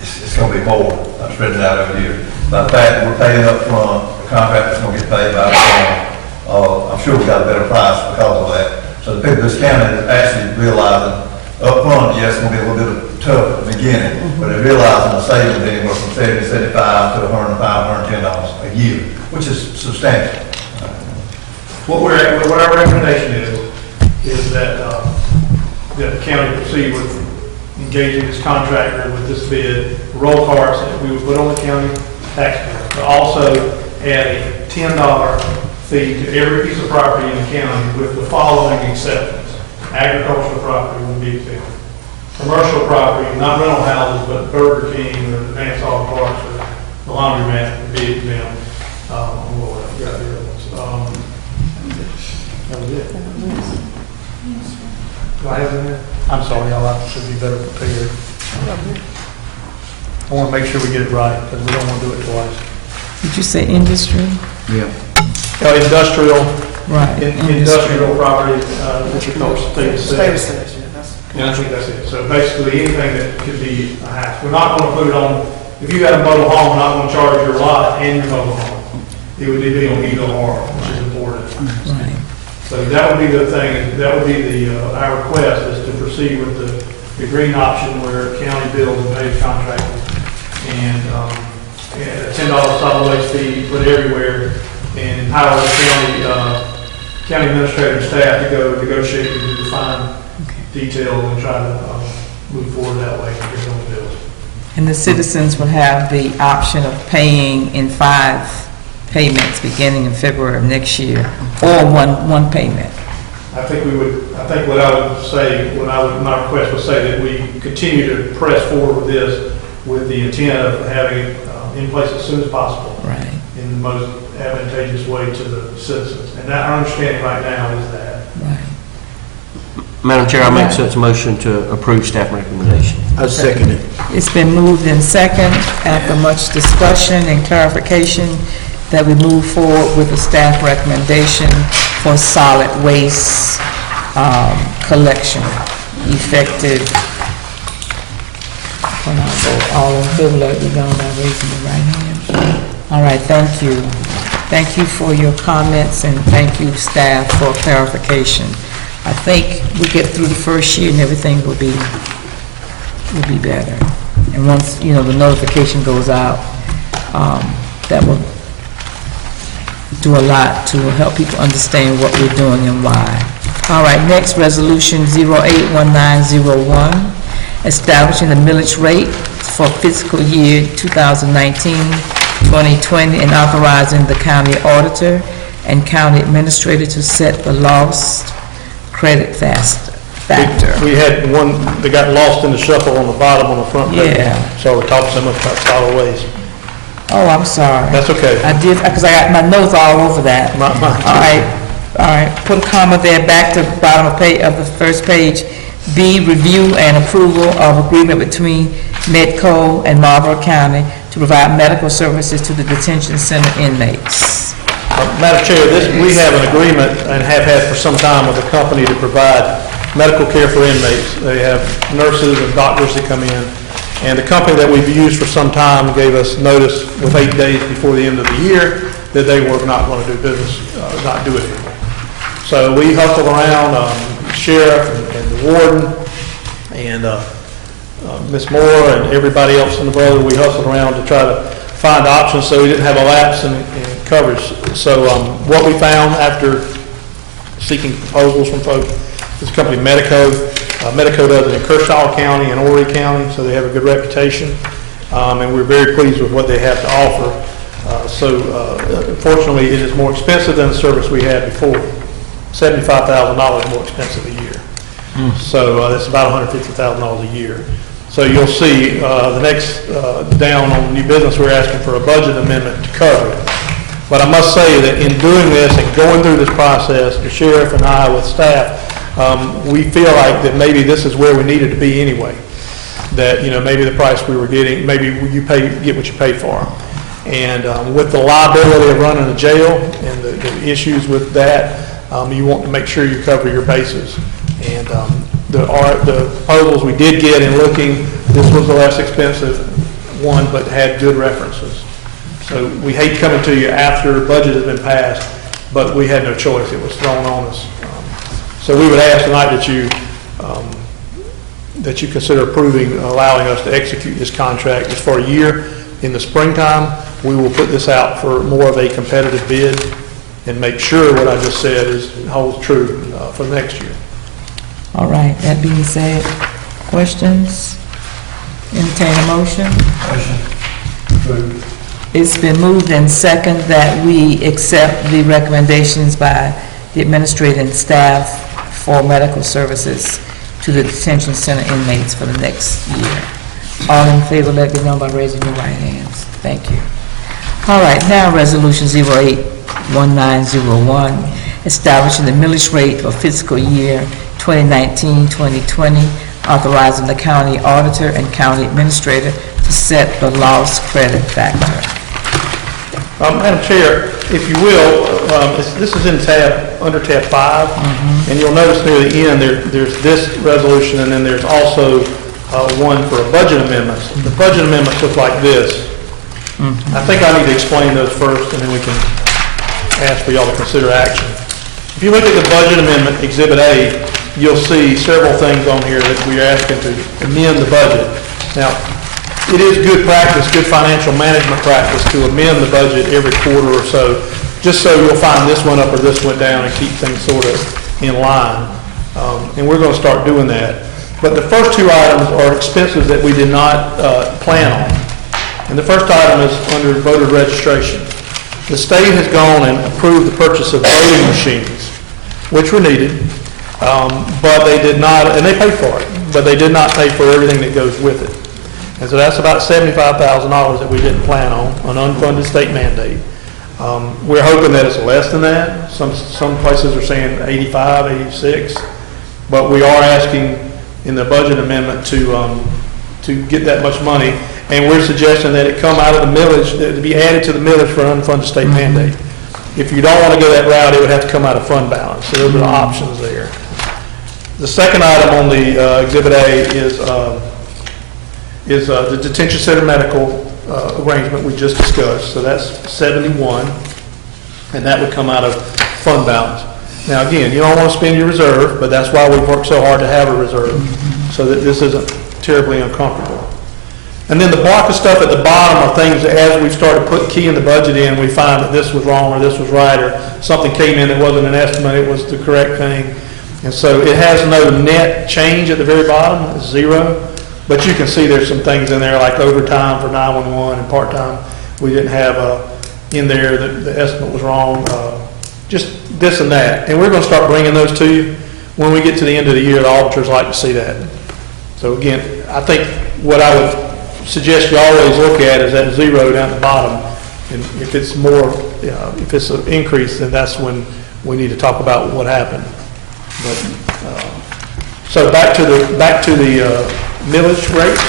it's going to be more. I've spread it out over here. By the fact we're paying up front, the contractor's going to get paid by the phone. I'm sure we got a better price because of that. So the people of this county is actually realizing up front, yes, it's going to be a little bit of tough at the beginning, but they're realizing the savings anywhere from $70, $75 to $105, $110 a year, which is substantial. What our recommendation is that the county proceed with engaging this contractor with this bid, roll carts that we would put on the county taxpayer, but also add a $10 fee to every piece of property in the county with the following exceptions. Agricultural property would be exempt. Commercial property, not rental houses, but Burger King or Advanced Auto Parts or the laundromat would be exempt. What else? Got the other ones. That was it. Do I have it in there? I'm sorry, y'all, I should be better prepared. I want to make sure we get it right, because we don't want to do it twice. Did you say industry? Yeah. Industrial, Right. industrial property, which of course, state State says. says, yeah, that's. And I think that's it. So basically, anything that could be a house. We're not going to put it on, if you got a mobile home, we're not going to charge your lot and your mobile home. It would be on either or, which is important. Right. So that would be the thing, that would be our request is to proceed with the green option where county builds and pays contractors. And a $10 solid waste fee put everywhere, and empower the county administrator and staff to go negotiate and do the fine details and try to move forward that way and get on the bills. And the citizens will have the option of paying in 5 payments beginning in February of next year, or one payment. I think what I would say, my request would say that we continue to press forward with this with the intent of having it in place as soon as possible. Right. In the most advantageous way to the citizens. And that, our understanding right now is that. Right. Madam Chair, I make such a motion to approve staff recommendation. I second it. It's been moved in second, after much discussion and clarification, that we move forward with the staff recommendation for solid waste collection, effective. When I vote all in favor, let it be known by raising your right hand. All right, thank you. Thank you for your comments, and thank you, staff, for clarification. I think we get through the first year and everything will be better. And once, the notification goes out, that will do a lot to help people understand what we're doing and why. All right, next, Resolution 081901, establishing the millage rate for fiscal year 2019-2020 and authorizing the county auditor and county administrator to set the lost credit factor. We had one that got lost in the shuffle on the bottom on the front page. Yeah. So we're talking so much about solid waste. Oh, I'm sorry. That's okay. I did, because I got my notes all over that. Mine too. All right, put a comma there, back to the bottom of the first page. B, review and approval of agreement between Medco and Marlboro County to provide medical services to the detention center inmates. Madam Chair, we have an agreement and have had for some time with a company to provide medical care for inmates. They have nurses and doctors that come in. And the company that we've used for some time gave us notice with 8 days before the end of the year that they were not going to do business, not do it anymore. So we hustled around, the sheriff and the warden and Ms. Moore and everybody else in the borough. We hustled around to try to find options so we didn't have a lapse in coverage. So what we found after seeking proposals from folks is a company, Medico. Medico does it in Kershaw County and Horry County, so they have a good reputation. And we're very pleased with what they have to offer. Unfortunately, it is more expensive than the service we had before. $75,000 more expensive a year. So that's about $150,000 a year. So you'll see the next down on new business, we're asking for a budget amendment to cover it. But I must say that in doing this and going through this process, the sheriff and I with staff, we feel like that maybe this is where we needed to be anyway. That, maybe the price we were getting, maybe you get what you pay for. And with the liability of running a jail and the issues with that, you want to make sure you cover your bases. And the proposals we did get in looking, this was the less expensive one, but had good references. So we hate coming to you after the budget has been passed, but we had no choice. It was thrown on us. So we would ask tonight that you consider approving, allowing us to execute this contract just for a year. In the springtime, we will put this out for more of a competitive bid and make sure what I just said holds true for next year. All right, that being said, questions? Entertain a motion? Motion. It's been moved and second that we accept the recommendations by the administrator and staff for medical services to the detention center inmates for the next year. All in favor, let it be known by raising your right hands. Thank you. All right, now Resolution 081901, establishing the millage rate for fiscal year 2019-2020, authorizing the county auditor and county administrator to set the lost credit factor. Madam Chair, if you will, this is in under tab 5, and you'll notice near the end there's this resolution, and then there's also one for a budget amendments. The budget amendments look like this. I think I need to explain those first, and then we can ask for y'all to consider action. If you look at the budget amendment, Exhibit A, you'll see several things on here that we are asking to amend the budget. Now, it is good practice, good financial management practice to amend the budget every quarter or so, just so you'll find this one up or this one down and keep things sort of in line. And we're going to start doing that. But the first two items are expenses that we did not plan on. And the first item is under voter registration. The state has gone and approved the purchase of voting machines, which were needed, but they did not, and they paid for it, but they did not pay for everything that goes with it. And so that's about $75,000 that we didn't plan on, an unfunded state mandate. We're hoping that it's less than that. Some places are saying 85, 86, but we are asking in the budget amendment to get that much money, and we're suggesting that it come out of the millage, that it be added to the millage for an unfunded state mandate. If you don't want to go that route, it would have to come out of fund balance. So those are the options there. The second item on the Exhibit A is the detention center medical arrangement we just discussed. So that's 71, and that would come out of fund balance. Now, again, you don't want to spend your reserve, but that's why we've worked so hard to have a reserve, so that this isn't terribly uncomfortable. And then the block of stuff at the bottom are things that as we started putting key in the budget in, we find that this was wrong or this was right, or something came in that wasn't an estimate, it was the correct thing. And so it has no net change at the very bottom, it's 0. But you can see there's some things in there like overtime for 911 and part-time. We didn't have in there that the estimate was wrong, just this and that. And we're going to start bringing those to you. When we get to the end of the year, the auditors like to see that. So again, I think what I would suggest you always look at is that 0 down at the bottom. And if it's more, if it's an increase, then that's when we need to talk about what happened. But, so back to the millage rates.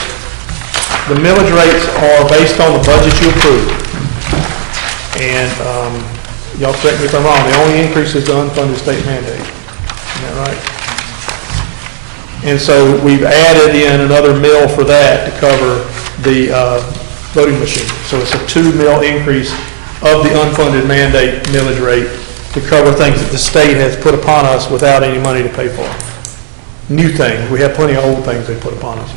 The millage rates are based on the budget you approved. And y'all correct me if I'm wrong, the only increase is the unfunded state mandate. Isn't that right? And so we've added in another mill for that to cover the voting machine. So it's a 2 mil increase of the unfunded mandate millage rate to cover things that the state has put upon us without any money to pay for. New things. We have plenty of old things they put upon us.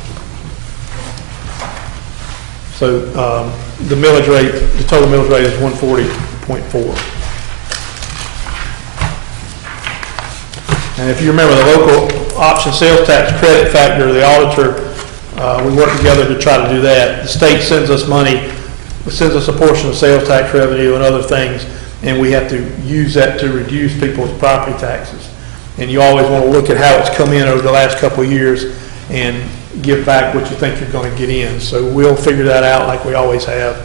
So the millage rate, the total millage rate is 140.4. And if you remember the local option sales tax credit factor, the auditor, we work together to try to do that. The state sends us money, sends us a portion of sales tax revenue and other things, and we have to use that to reduce people's property taxes. And you always want to look at how it's come in over the last couple of years and give back what you think you're going to get in. So we'll figure that out like we always have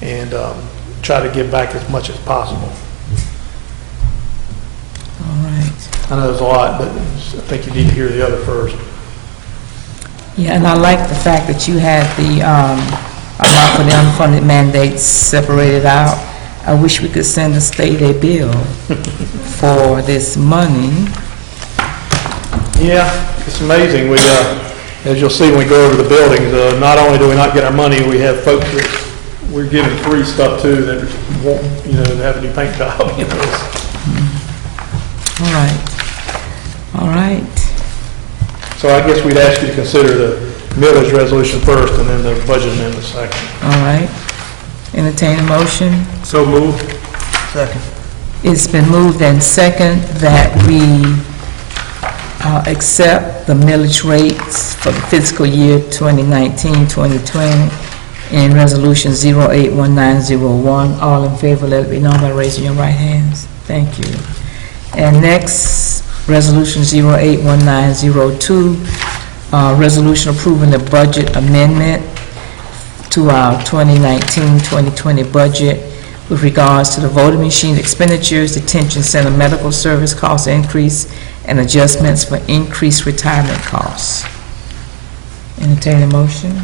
and try to give back as much as possible. All right. I know there's a lot, but I think you need to hear the other first. Yeah, and I like the fact that you had the amount for the unfunded mandates separated out. I wish we could send the state a bill for this money. Yeah, it's amazing. We, as you'll see when we go over the buildings, not only do we not get our money, we have folks that we're giving free stuff to that won't, that have a new paint job. All right. All right. So I guess we'd ask you to consider the millage resolution first and then the budget amendment second. All right. Entertain a motion. So moved. Second. It's been moved and second that we accept the millage rates for the fiscal year 2019-2020 in resolution 081901. All in favor, let it be known by raising your right hands. Thank you. And next, resolution 081902, resolution approving the budget amendment to our 2019-2020 budget with regards to the voting machine expenditures, detention center medical service cost increase, and adjustments for increased retirement costs. Entertain a motion?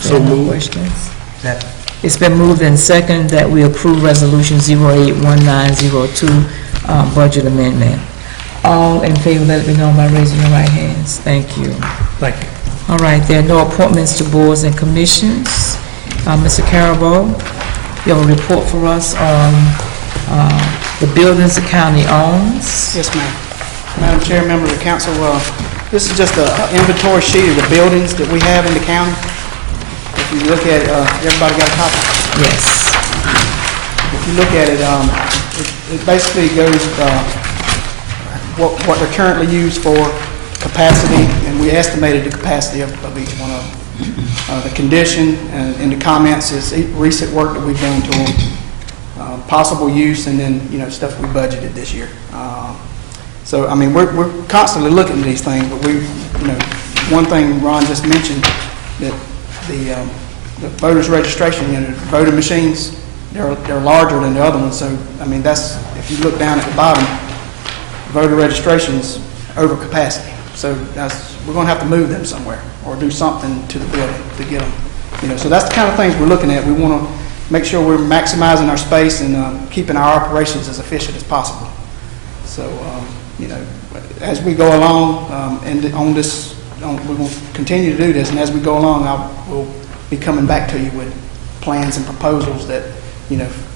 So moved. Questions? It's been moved and second that we approve resolution 081902, budget amendment. All in favor, let it be known by raising your right hands. Thank you. Thank you. All right, there are no appointments to boards and commissions. Mr. Carabo, you have a report for us on the buildings the county owns. Yes, ma'am. Madam Chair, members of the council, this is just an inventory sheet of the buildings that we have in the county. If you look at it, everybody got a copy? Yes. If you look at it, it basically goes what they're currently used for, capacity, and we estimated the capacity of each one of them. The condition and the comments is recent work that we've done to them, possible use, and then stuff we budgeted this year. So I mean we're constantly looking at these things, but we one thing Ron just mentioned, that the voters registration, voting machines, they're larger than the other ones, so, I mean, that's, if you look down at the bottom, voter registration's over capacity. So we're gonna have to move them somewhere, or do something to the building to get them, so that's the kind of things we're looking at. We wanna make sure we're maximizing our space and keeping our operations as efficient as possible. So, as we go along, and we're going to continue to do this, and as we go along, we'll be coming back to you with plans and proposals that,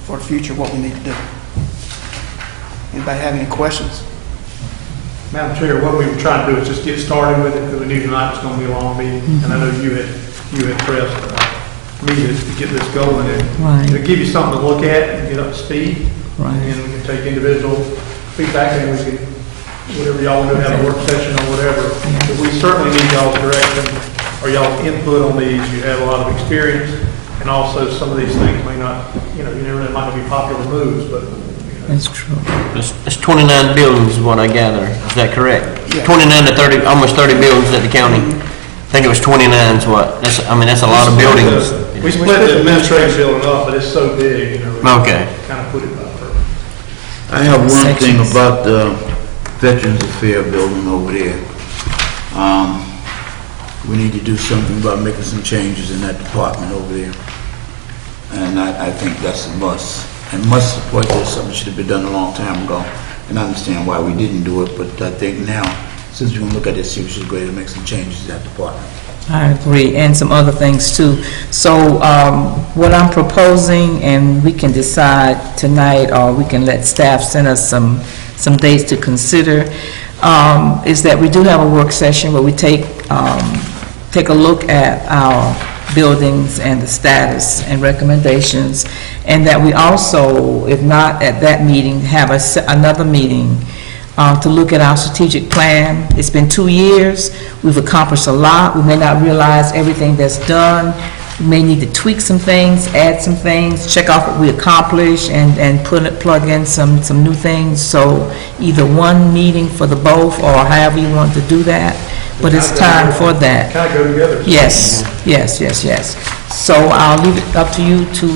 for the future, what we need to do. Anybody have any questions? Madam Chair, what we were trying to do is just get started with it, because we knew tonight was going to be a long meeting, and I know you had pressed me to get this going, and Right. it'll give you something to look at and get up to speed, Right. and then we can take individual feedback, and we can, whatever y'all want to have a work session or whatever, but we certainly need y'all's direction, or y'all's input on these. You have a lot of experience, and also some of these things may not, you never know, it might not be popular moves, but That's true. It's 29 buildings is what I gather. Is that correct? Yeah. 29 to 30, almost 30 buildings at the county. I think it was 29 is what, that's a lot of buildings. we split the administrative building up, but it's so big, Okay. kind of put it by purpose. I have one thing Sections. about the Veterans Affairs building over there. We need to do something about making some changes in that department over there. And I think that's a must. And must support this, something should have been done a long time ago. And I understand why we didn't do it, but I think now, since we're gonna look at this, we should go ahead and make some changes in that department. I agree, and some other things too. So what I'm proposing, and we can decide tonight, or we can let staff send us some dates to consider, is that we do have a work session where we take a look at our buildings and the status and recommendations, and that we also, if not at that meeting, have another meeting to look at our strategic plan. It's been 2 years. We've accomplished a lot. We may not realize everything that's done. We may need to tweak some things, add some things, check off what we accomplished, and plug in some new things. So either one meeting for the both, or however you want to do that. But it's time for that. Kind of go together. Yes. So I'll leave it up to you to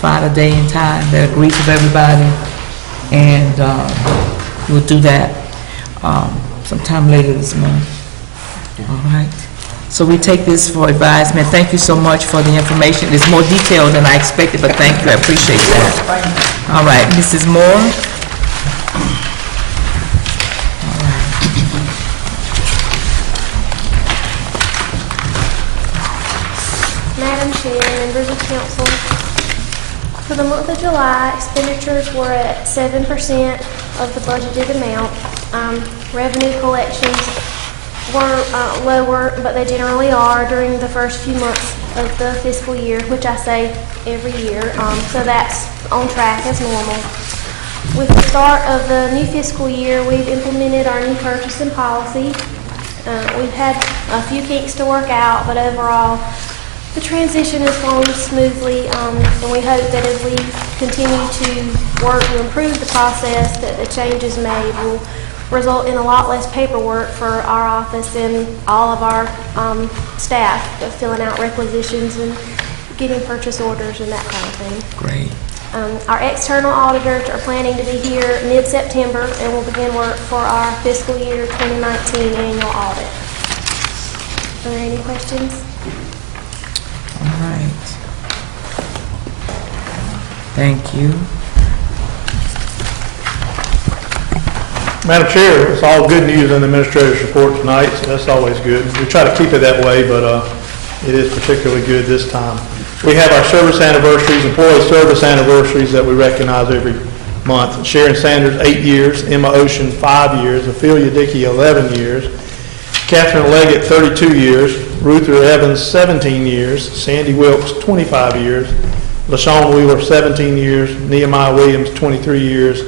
find a day and time that agrees with everybody, and we'll do that sometime later this month. All right. So we take this for advisement. Thank you so much for the information. It's more detailed than I expected, but thank you. I appreciate that. All right, Mrs. Moore? Madam Chair, members of council, for the month of July, expenditures were at 7% of the budgeted amount. Revenue collections were lower, but they generally are during the first few months of the fiscal year, which I say every year, so that's on track as normal. With the start of the new fiscal year, we've implemented our new purchasing policy. We've had a few kinks to work out, but overall, the transition is going smoothly, and we hope that as we continue to work to improve the process, that the changes made will result in a lot less paperwork for our office and all of our staff, filling out requisitions and getting purchase orders and that kind of thing. Great. Our external auditors are planning to be here mid-September, and will begin work for our fiscal year 2019 annual audit. Are there any questions? All right. Thank you. Madam Chair, it's all good news on the administrator's report tonight, so that's always good. We try to keep it that way, but it is particularly good this time. We have our service anniversaries, employee service anniversaries that we recognize every month. Sharon Sanders, 8 years. Emma Ocean, 5 years. Ophelia Dickey, 11 years. Catherine Leggett, 32 years. Ruther Evans, 17 years. Sandy Wilkes, 25 years. LaShawn Wheeler, 17 years. Nehemiah Williams, 23 years.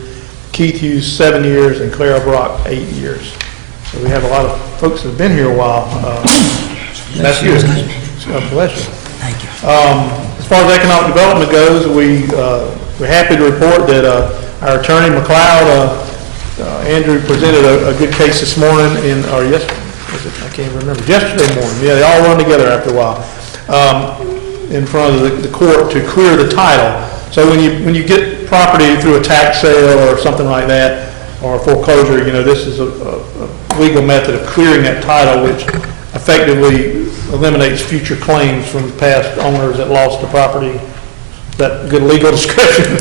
Keith Hughes, 7 years, and Clara Brock, 8 years. So we have a lot of folks that have been here a while. That's good. God bless you. Thank you. As far as economic development goes, we're happy to report that our attorney, McLeod, Andrew, presented a good case this morning, I can't remember, yesterday morning. Yeah, they all run together after a while, in front of the court to clear the title. So when you get property through a tax sale or something like that, or a foreclosure, this is a legal method of clearing that title, which effectively eliminates future claims from past owners that lost the property. Is that good legal description?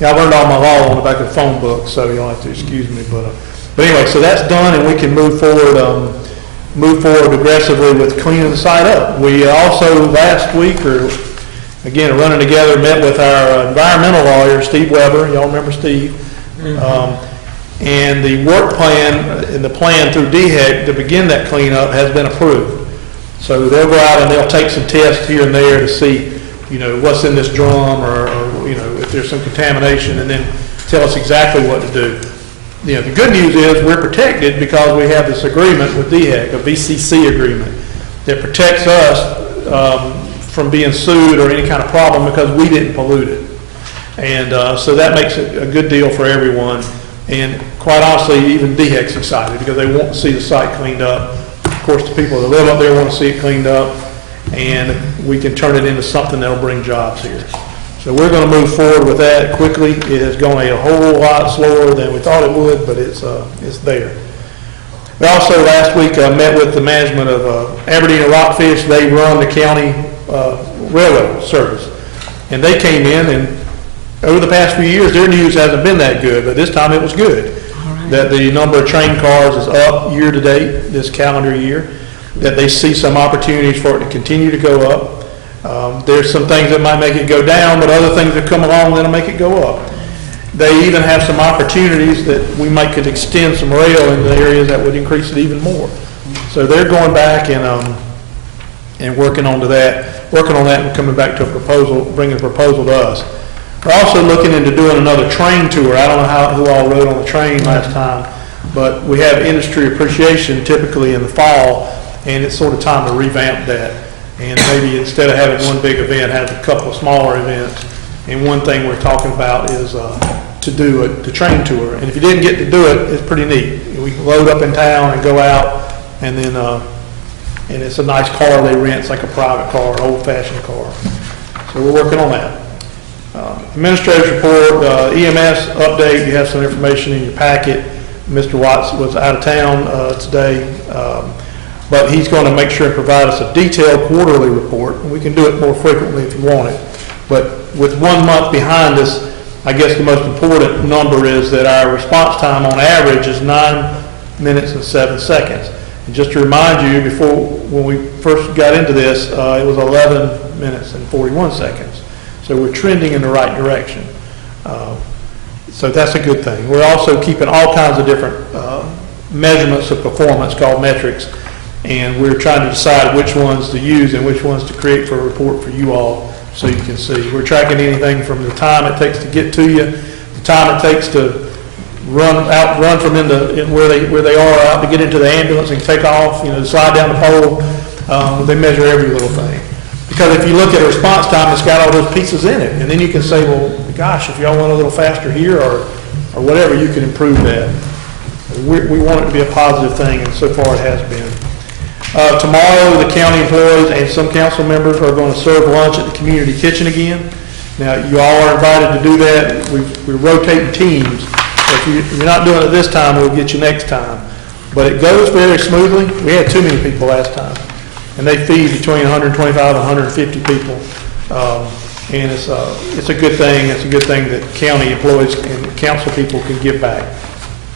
Yeah, I learned all my law on the back of the phone book, so you'll have to excuse me. But anyway, so that's done, and we can move forward aggressively with cleaning the site up. We also last week, or again, running together, met with our environmental lawyer, Steve Weber. Y'all remember Steve? And the work plan and the plan through DHEC to begin that cleanup has been approved. So they'll go out and they'll take some tests here and there to see, what's in this drum or if there's some contamination, and then tell us exactly what to do. The good news is we're protected because we have this agreement with DHEC, a VCC agreement, that protects us from being sued or any kind of problem because we didn't pollute it. And so that makes it a good deal for everyone. And quite honestly, even DHEC's excited because they want to see the site cleaned up. Of course, the people that live up there want to see it cleaned up, and we can turn it into something that'll bring jobs here. So we're going to move forward with that quickly. It has gone a whole lot slower than we thought it would, but it's there. We also last week met with the management of Aberdeen and Rockfish. They run the county railroad service, and they came in, and over the past few years, their news hasn't been that good, but this time it was good. That the number of train cars is up year to date, this calendar year, that they see some opportunities for it to continue to go up. There's some things that might make it go down, but other things that come along that'll make it go up. They even have some opportunities that we might could extend some rail into areas that would increase it even more. So they're going back and working on that and coming back to a proposal, bringing a proposal to us. We're also looking into doing another train tour. I don't know who all rode on the train last time, but we have industry appreciation typically in the fall, and it's sort of time to revamp that. And maybe instead of having one big event, have a couple of smaller events. And one thing we're talking about is to do the train tour. And if you didn't get to do it, it's pretty neat. We can load up in town and go out, and then and it's a nice car they rent. It's like a private car, an old-fashioned car. So we're working on that. Administrative report, EMS update, you have some information in your packet. Mr. Watts was out of town today, but he's going to make sure and provide us a detailed quarterly report. And we can do it more frequently if you want it. But with 1 month behind us, I guess the most important number is that our response time on average is 9 minutes and 7 seconds. And just to remind you, when we first got into this, it was 11 minutes and 41 seconds. So we're trending in the right direction. So that's a good thing. We're also keeping all kinds of different measurements of performance called metrics, and we're trying to decide which ones to use and which ones to create for a report for you all so you can see. We're tracking anything from the time it takes to get to you, the time it takes to run from where they are out to get into the ambulance and take off, to slide down the pole. They measure every little thing. Because if you look at a response time, it's got all those pieces in it. And then you can say, well, gosh, if y'all want a little faster here or whatever, you can improve that. We want it to be a positive thing, and so far it has been. Tomorrow, the county employees and some council members are going to serve lunch at the community kitchen again. Now, you all are invited to do that. We're rotating teams. If you're not doing it this time, we'll get you next time. But it goes very smoothly. We had too many people last time. And they feed between 125 and 150 people. And it's a good thing. It's a good thing that county employees and council people can give back.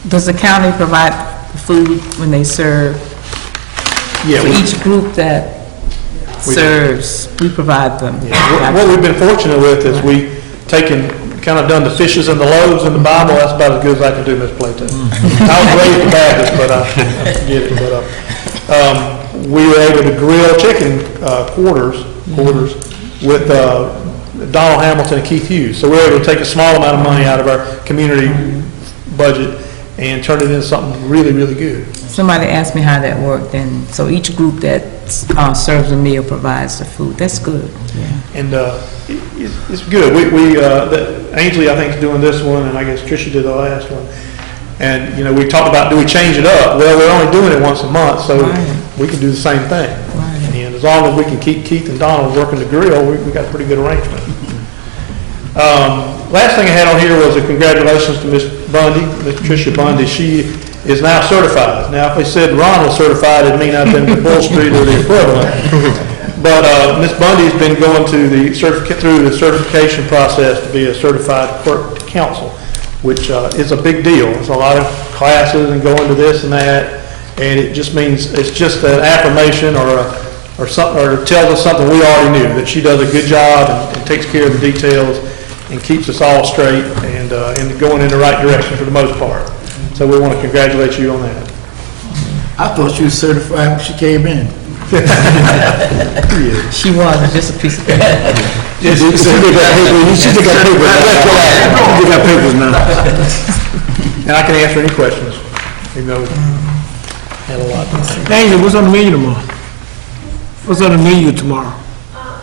Does the county provide food when they serve? Yeah. For each group that serves, we provide them. Yeah. What we've been fortunate with is we've kind of done the fishes and the loaves in the Bible. That's about as good as I can do, Ms. Plato. I was raised a Baptist, but I get it. But we were able to grill chicken quarters with Donald Hamilton and Keith Hughes. So we were able to take a small amount of money out of our community budget and turn it into something really, really good. Somebody asked me how that worked, and so each group that serves a meal provides the food. That's good. Yeah. And it's good. Ainsley, I think, is doing this one, and I guess Tricia did the last one. And, we talked about, do we change it up? Well, we're only doing it once a month, so we can do the same thing. Right. And as long as we can keep Keith and Donald working the grill, we got a pretty good arrangement. Last thing I had on here was a congratulations to Ms. Bundy, Ms. Tricia Bundy. She is now certified. Now, if they said Ron was certified, it'd mean I've been to Bull Street or the equivalent. But Ms. Bundy's been going to through the certification process to be a certified clerk to council, which is a big deal. It's a lot of classes and going to this and that, and it just means it's just an affirmation or tells us something we already knew, that she does a good job and takes care of the details and keeps us all straight and going in the right direction for the most part. So we want to congratulate you on that. I thought she was certified when she came in. She was, just a piece of paper. She got papers now. And I can answer any questions, even though we had a lot. Angel, what's on the menu tomorrow? What's on the menu tomorrow?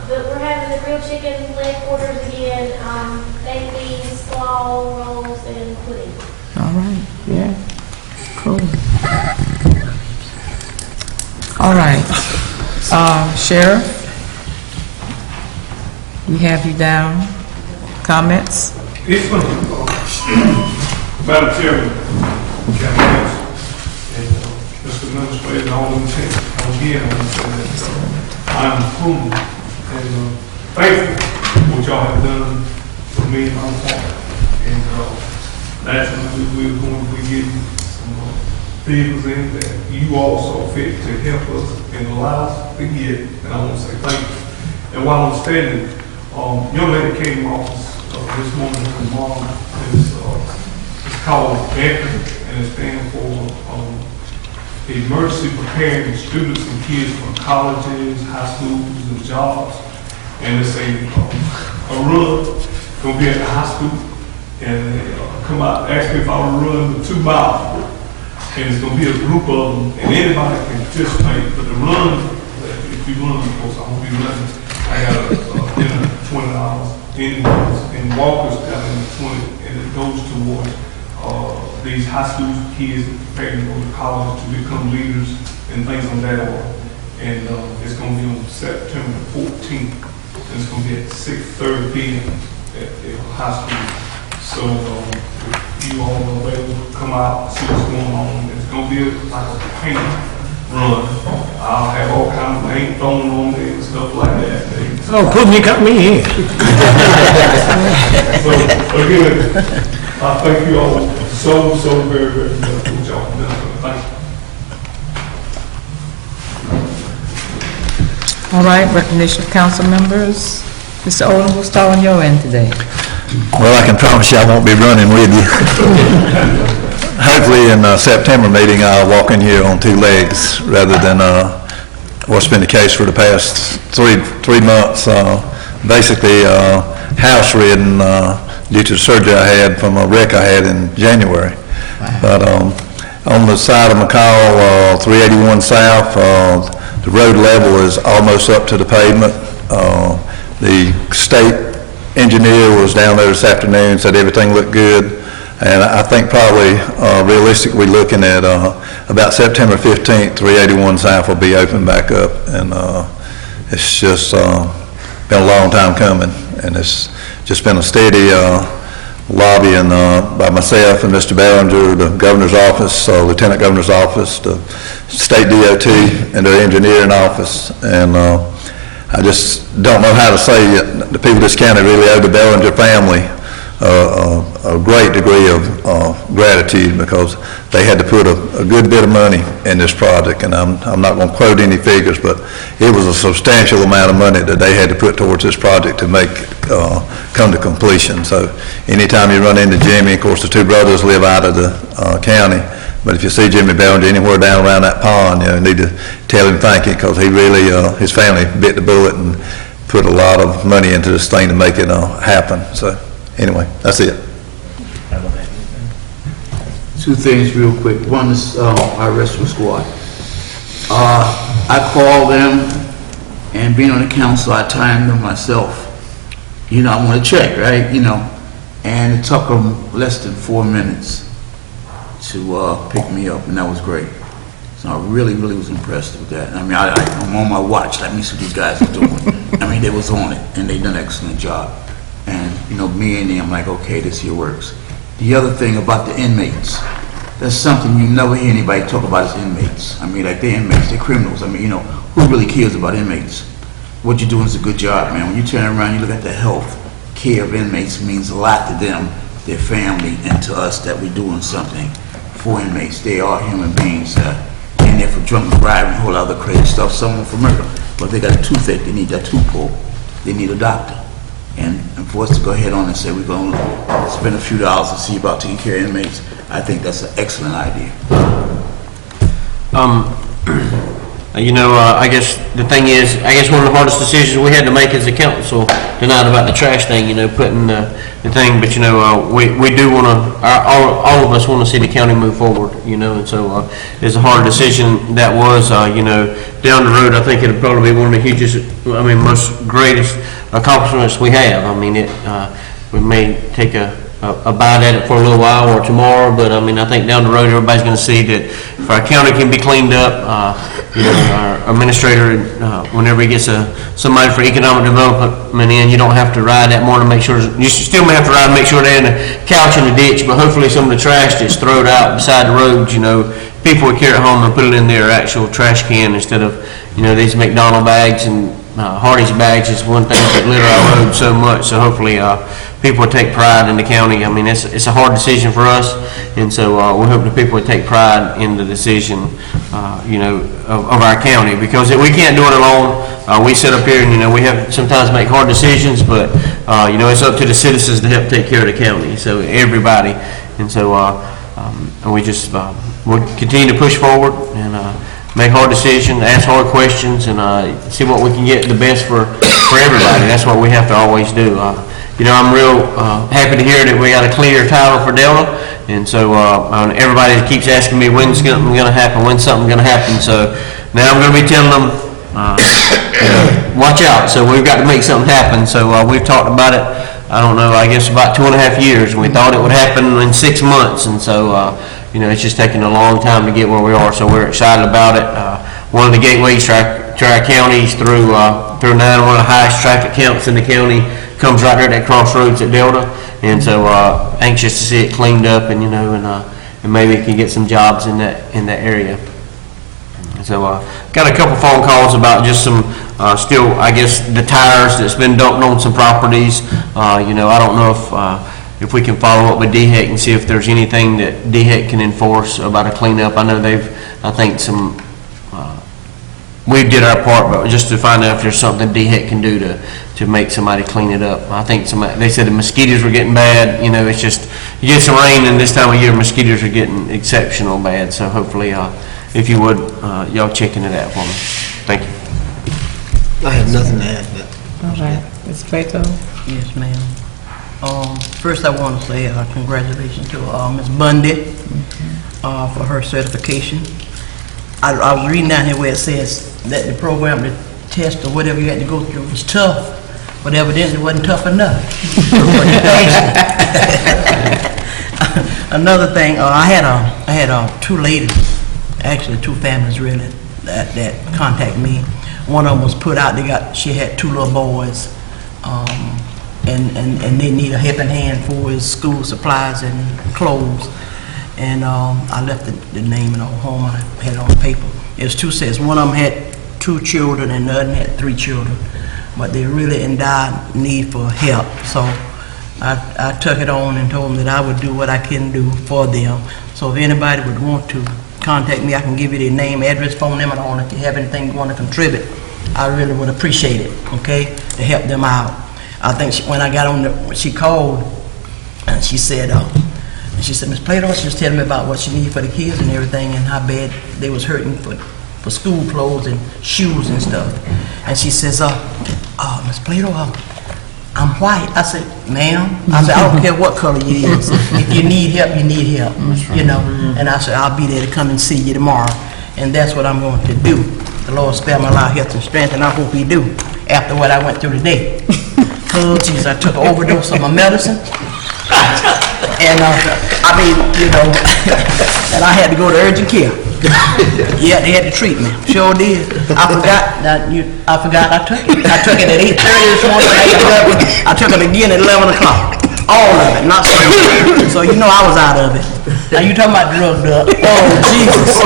We're having the grilled chicken, leg quarters again, baked beans, slaw, rolls, and pudding. All right, yeah, cool. All right, Sheriff, we have you down. Comments? Yes, Madam Chairman, County and Mr. Administrator, I want to say that I'm humbled and thankful for what y'all have done for me and my family. And that's when we're going to be getting some vehicles in that you also fit to help us and allow us to get. And I want to say thank you. And while I'm standing, young lady came to office this morning from mom. It's called ECHA, and it stands for Emergency Preparing Students and Kids from Colleges, High Schools, and Jobs. And it's a run, gonna be at the high school, and come out, ask me if I would run the 2 miles. And it's gonna be a group of them, and anybody can participate, but the run, if you run, of course, I won't be running. I got $20 in walkers got in 20, and it goes towards these high school kids preparing to go to college to become leaders and things like that. And it's going to be on September 14th, and it's going to be at 6:30 p.m. at the high school. So if you all are able to come out and see what's going on, it's going to be like a paint run. I'll have all kinds of paint thrown on there and stuff like that. Oh, put me, got me in. So again, I thank you all so very, very much for what y'all have done. Thank you. All right, recognition of council members. Mr. Odom, we'll start on your end today. Well, I can promise you I won't be running with you. Hopefully in the September meeting, I'll walk in here on 2 legs rather than what's been the case for the past three months. Basically, house-ridden due to the surgery I had from a wreck I had in January. Wow. But on the side of McCall, 381 South, the road level is almost up to the pavement. The state engineer was down there this afternoon, said everything looked good. And I think probably realistically looking at about September 15th, 381 South will be open back up. And it's just been a long time coming. And it's just been a steady lobbying by myself and Mr. Bellinger, the governor's office, lieutenant governor's office, the state DOT, and their engineering office. And I just don't know how to say it. The people of this county really owe the Bellinger family a great degree of gratitude, because they had to put a good bit of money in this project, and I'm not going to quote any figures, but it was a substantial amount of money that they had to put towards this project to make it come to completion. So anytime you run into Jimmy, of course the 2 brothers live out of the county, but if you see Jimmy Bellinger anywhere down around that pond, you need to tell him thank you, because he really, his family bit the bullet and put a lot of money into this thing to make it happen. So anyway, that's it. 2 things real quick. One is our rescue squad. I called them, and being on the council, I timed them myself. You know, I want to check, right? You know, and it took them less than 4 minutes to pick me up, and that was great. So I really was impressed with that. I mean, I'm on my watch. Let me see what these guys are doing. I mean, they was on it, and they done an excellent job. And, you know, me and them, like, okay, this here works. The other thing about the inmates, that's something you never hear anybody talk about as inmates. I mean, like, they're inmates, they're criminals. I mean, you know, who really cares about inmates? What you're doing is a good job, man. When you turn around, you look at the health care of inmates, means a lot to them, their family, and to us that we're doing something for inmates. They are human beings. In there for drunk driving, a whole other crazy stuff, some for murder. But they got a toothache, they need that tooth pulled. They need a doctor. And for us to go ahead on and say we're going to spend a few dollars to see about taking care of inmates, I think that's an excellent idea. You know, I guess the thing is, I guess one of the hardest decisions we had to make as a council tonight about the trash thing, you know, putting the thing, but you know, we do want to, all of us want to see the county move forward, you know, and so it's a hard decision that was, you know, down the road. I think it'll probably be one of the hugest, I mean, most greatest accomplishments we have. I mean, we may take a bite at it for a little while or tomorrow, but I mean, I think down the road everybody's going to see that if our county can be cleaned up, you know, our administrator, whenever he gets somebody for economic development in, you don't have to ride that morning to make sure, you still may have to ride and make sure they're in the couch in the ditch, but hopefully some of the trash that's thrown out beside the roads, you know, people would carry it home and put it in their actual trash can instead of, you know, these McDonald bags and Hardee's bags is one thing that litter our roads so much. So hopefully people would take pride in the county. I mean, it's a hard decision for us, and so we hope that people would take pride in the decision, you know, of our county, because we can't do it alone. We sit up here and, you know, we have sometimes make hard decisions, but, you know, it's up to the citizens to help take care of the county, so everybody. And so we just, we'll continue to push forward and make hard decisions, ask hard questions, and see what we can get the best for everybody. That's what we have to always do. You know, I'm real happy to hear that we got a clear title for Delta, and so everybody keeps asking me when's something going to happen, when's something going to happen. So now I'm going to be telling them, you know, watch out. So we've got to make something happen. So we've talked about it, I don't know, I guess about 2.5 years, and we thought it would happen in 6 months, and so you know, it's just taking a long time to get where we are. So we're excited about it. One of the gateways to our counties through 9, one of the highest traffic counts in the county, comes right there at that crossroads at Delta, and so anxious to see it cleaned up, and you know, and maybe it can get some jobs in that area. So got a couple phone calls about just some still, I guess, the tires that's been dumped on some properties. You know, I don't know if we can follow up with DHEC and see if there's anything that DHEC can enforce about a cleanup. I know I think we did our part, but just to find out if there's something DHEC can do to make somebody clean it up. I think they said the mosquitoes were getting bad. You know, it's just, you get some rain, and this time of year mosquitoes are getting exceptional bad. So hopefully, if you would, y'all check into that for me. Thank you. I have nothing to add to that. All right, Ms. Plato? Yes, ma'am. First, I want to say congratulations to Ms. Bundy for her certification. I was reading down here where it says that the program, the test or whatever you had to go through was tough, but evidently it wasn't tough enough. Another thing, I had two ladies, actually 2 families really, that contacted me. One of them was put out. She had 2 little boys, and they need a helping hand for his school supplies and clothes. And I left the name and all home. I had it on paper. It was 2 sets. One of them had 2 children, and the other had 3 children. But they really in dire need for help. So I took it on and told them that I would do what I can do for them. So if anybody would want to contact me, I can give you their name, address, phone number, and if you have anything you want to contribute, I really would appreciate it, okay, to help them out. I think when I got on she called, and she said, Ms. Plato, she was telling me about what she needed for the kids and everything, and how bad they was hurting for school clothes and shoes and stuff. And she says, Ms. Plato, I'm white. I said, ma'am, I don't care what color you is. If you need help, you need help, you know. And I said, I'll be there to come and see you tomorrow. And that's what I'm going to do. The Lord spare my life, health, and strength, and I hope He do, after what I went through today. Oh, geez, I took an overdose of my medicine. And, I mean, you know, and I had to go to urgent care. Yeah, they had to treat me, sure did. I forgot I took it. I took it at 8:30 this morning, I took it again at 11 o'clock. All of it, not some. So you know I was out of it. Now you talking about drugged up. Oh, Jesus.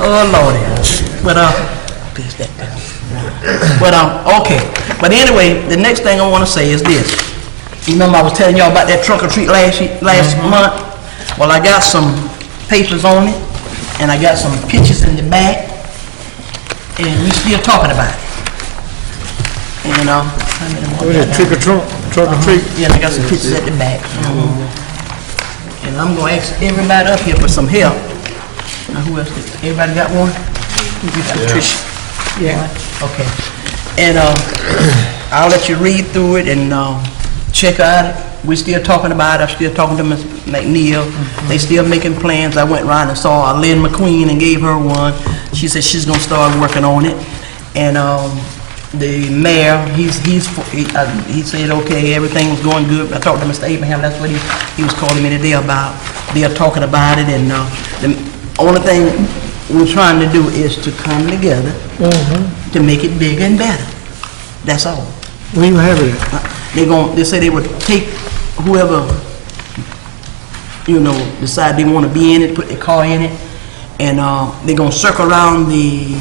Oh, Lordy. Okay. But anyway, the next thing I want to say is this. You remember I was telling y'all about that trunk or treat last month? Well, I got some papers on it, and I got some pictures in the back, and we still talking about it. And, Trick or trunk, trunk or treat. yeah, I got some pictures at the back. And I'm gonna ask everybody up here for some help. Now, who else? Everybody got one? You got Tricia? Yeah. Okay. And, I'll let you read through it and, check out it. We're still talking about it. I'm still talking to Ms. McNeil. They still making plans. I went around and saw Lynn McQueen and gave her one. She said she's gonna start working on it. And, the mayor, he said, okay, everything was going good. I talked to Mr. Abraham, that's what he was calling me today about. They're talking about it, and the only thing we're trying to do is to come together to make it bigger and better. That's all. Where you have it at? They say they would take whoever, you know, decide they want to be in it, put their car in it, and they're going to circle around the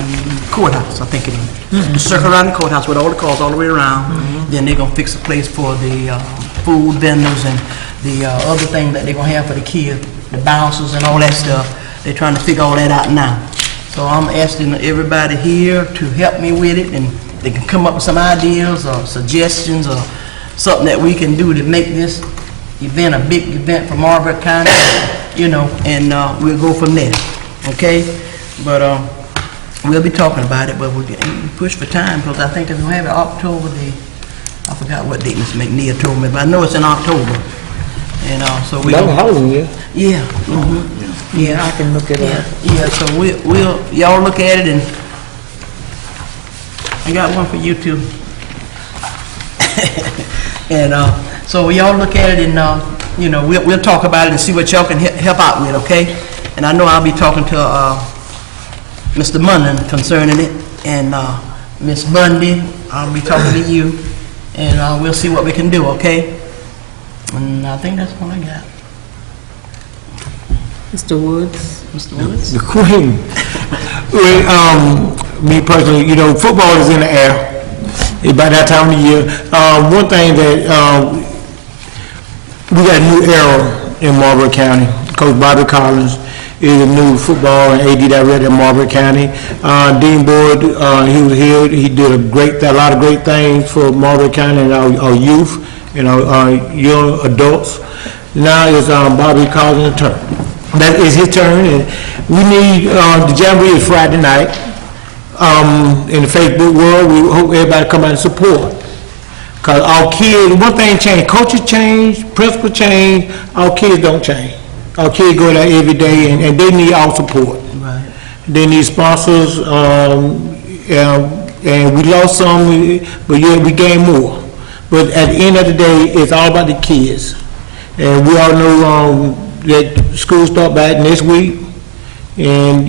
courthouse, I think it is. Circle around the courthouse with all the cars all the way around. Then they're going to fix a place for the food vendors and the other thing that they're going to have for the kids, the bouncers and all that stuff. They're trying to figure all that out now. So I'm asking everybody here to help me with it, and they can come up with some ideas or suggestions or something that we can do to make this event a big event for Marlboro County, you know, and we'll go from there. Okay, but we'll be talking about it, but we're getting pushed for time because I think they're gonna have it October I forgot what date Ms. McNeil told me, but I know it's in October. And so we. Halloween, yeah. Yeah, I can look it up. Yeah, so we'll y'all look at it, and I got one for you too. And so y'all look at it, and you know, we'll talk about it and see what y'all can help out with, okay? And I know I'll be talking to Mr. Munson concerning it, and Miss Bundy, I'll be talking to you, and we'll see what we can do, okay? And I think that's all I got. Mr. Woods? The Queen. Well, me personally, you know, football is in the air. It's about that time of the year. One thing that we got a new era in Marlboro County. Coach Bobby Collins is a new football and AD director in Marlboro County. Dean Boyd, he was here. He did a lot of great things for Marlboro County and our youth, you know, young adults. Now it's Bobby Collins' turn. That is his turn, and we need, the Jamboree is Friday night. In the Facebook world, we hope everybody come out and support. Because our kids, one thing changed, coaches change, principals change, our kids don't change. Our kids go there every day, and they need our support. Right. They need sponsors, and we lost some, but yeah, we gained more. But at the end of the day, it's all about the kids. And we all know that school start back next week, and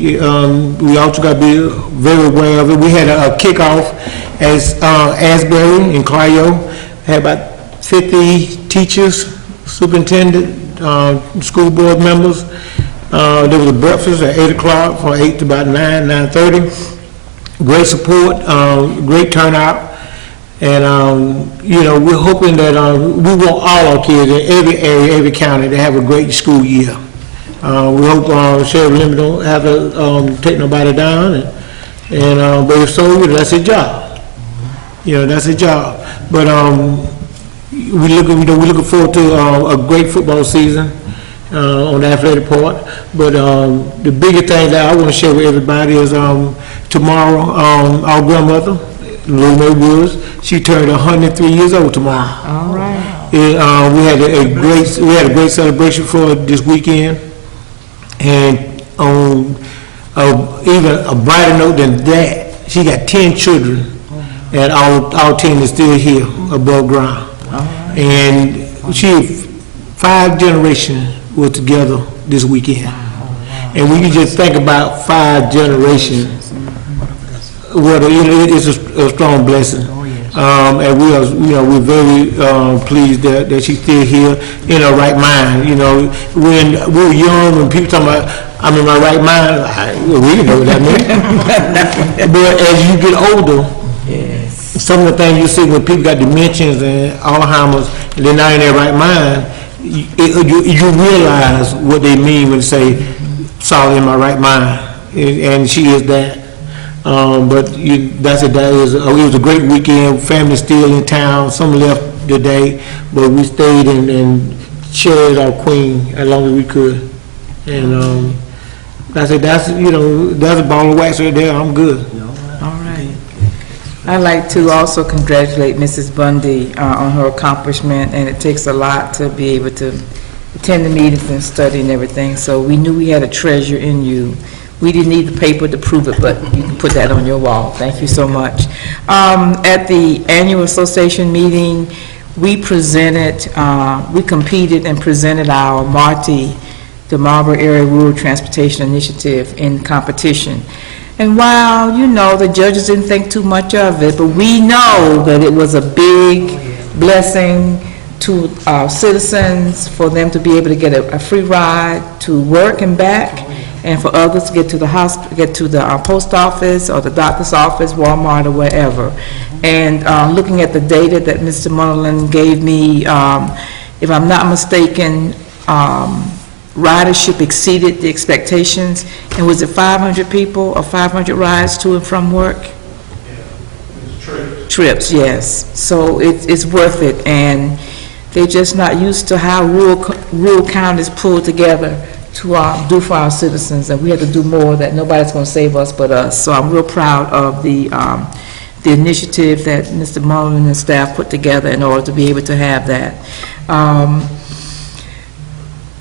we also got to be very aware of it. We had a kickoff as Asbury and Clio, had about 50 teachers, superintendent, school board members. There was a breakfast at 8 o'clock, from 8 to about 9:30. Great support, great turnout. And, you know, we're hoping that we want all our kids in every area, every county to have a great school year. We hope Sheriff Lemon don't have to take nobody down, but if so, that's his job. You know, that's his job. But we're looking forward to a great football season on the athletic part. But the biggest thing that I want to share with everybody is tomorrow, our grandmother, Lou Mae Woods, she turned 103 years old tomorrow. All right. We had a great celebration for her this weekend, and on even a brighter note than that, she got 10 children, and our team is still here above ground. And she 5 generations were together this weekend. And when you just think about 5 generations, what, it's a strong blessing. And we are, we're very pleased that she's still here in her right mind. When we were young, when people talk about, I'm in my right mind, we didn't know what that meant. But as you get older, some of the things you see when people got dementias and Alzheimer's, and they're not in their right mind, you realize what they mean when they say, solid in my right mind, and she is that. But it was a great weekend. Family still in town. Some left today, but we stayed and cheered our queen as long as we could. And that's a ball of wax right there. I'm good. All right. I'd like to also congratulate Mrs. Bundy on her accomplishment, and it takes a lot to be able to attend the meetings and study and everything, so we knew we had a treasure in you. We didn't need the paper to prove it, but you can put that on your wall. Thank you so much. At the annual association meeting, we competed and presented our MARTI, the Marlboro Area Rural Transportation Initiative, in competition. And while, the judges didn't think too much of it, but we know that it was a big blessing to our citizens, for them to be able to get a free ride to work and back, and for others to get to the hospital, get to the post office or the doctor's office, Walmart, or wherever. And looking at the data that Mr. Munderland gave me, if I'm not mistaken, ridership exceeded the expectations. And was it 500 people or 500 rides to and from work? Trips, yes. So it's worth it, and they're just not used to how rural counties pull together to do for our citizens, and we have to do more that nobody's going to save us but us. So I'm real proud of the initiative that Mr. Mullen and staff put together in order to be able to have that.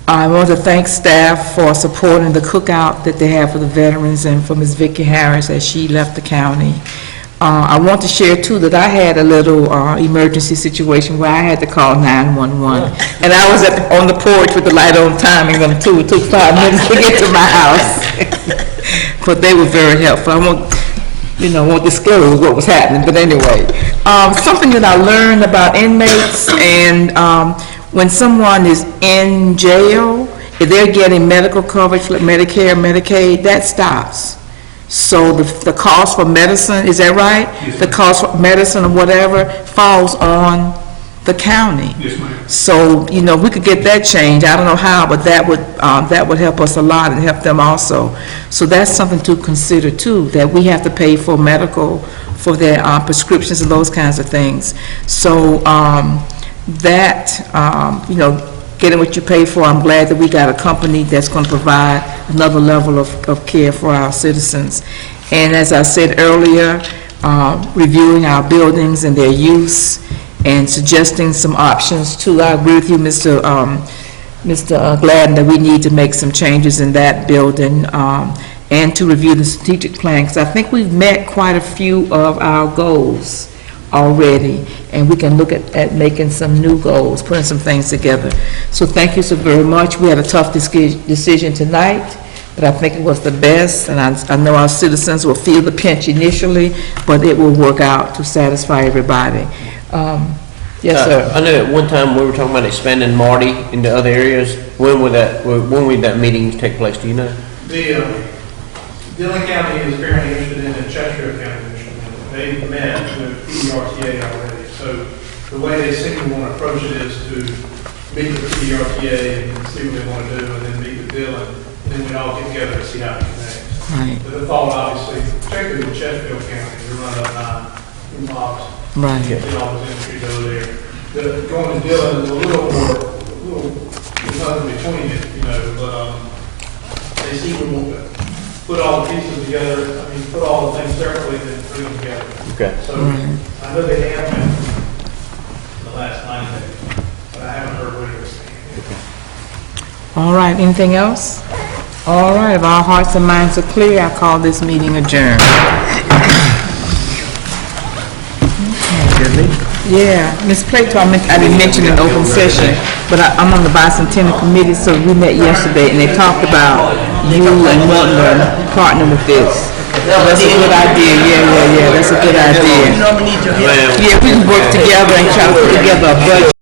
I want to thank staff for supporting the cookout that they have for the veterans, and for Ms. Vicki Harris as she left the county. I want to share, too, that I had a little emergency situation where I had to call 911. And I was on the porch with the light on, timing them, too. It took 5 minutes to get to my house. But they were very helpful. I won't disclose what was happening, but anyway. Something that I learned about inmates, and when someone is in jail, if they're getting medical coverage like Medicare, Medicaid, that stops. So the cost for medicine, is that right? Yes, the cost for medicine or whatever falls on the county. Yes, ma'am. So, we could get that changed. I don't know how, but that would help us a lot and help them also. So that's something to consider too, that we have to pay for medical, for their prescriptions and those kinds of things. So getting what you pay for, I'm glad that we got a company that's going to provide another level of care for our citizens. And as I said earlier, reviewing our buildings and their use and suggesting some options too. I agree with you, Mr. Gladden, that we need to make some changes in that building, and to review the strategic plan, because I think we've met quite a few of our goals already, and we can look at making some new goals, putting some things together. So thank you so very much. We had a tough decision tonight, but I think it was the best, and I know our citizens will feel the pinch initially, but it will work out to satisfy everybody. Yes, sir. I know at one time we were talking about expanding Marty into other areas. When would that meeting take place? Do you know? Dillon County is apparently interested in it, Chester County is interested in it. They met with PDRTA already. So the way they seem to want to approach it is to meet with PDRTA and see what they want to do, and then meet with Dillon, and then we all get together and see how it connects. Right. But the thought, obviously, particularly with Chesterfield County, we run up 9 blocks. Right. Get all those industries over there. Going to Dillon is a little more, there's nothing between it, but they seem to want to put all the pieces together, put all the things separately and then bring them together. Okay. So I know they have been in the last 9 days, but I haven't heard where they're standing. All right, anything else? All right, if our hearts and minds are clear, I call this meeting adjourned. Yeah, Ms. Plato, I didn't mention in open session, but I'm on the bicentennial committee, so we met yesterday, and they talked about you and Milton partner with this. That's a good idea, yeah, that's a good idea. You normally need your help. Yeah, we can work together and try to put together a budget.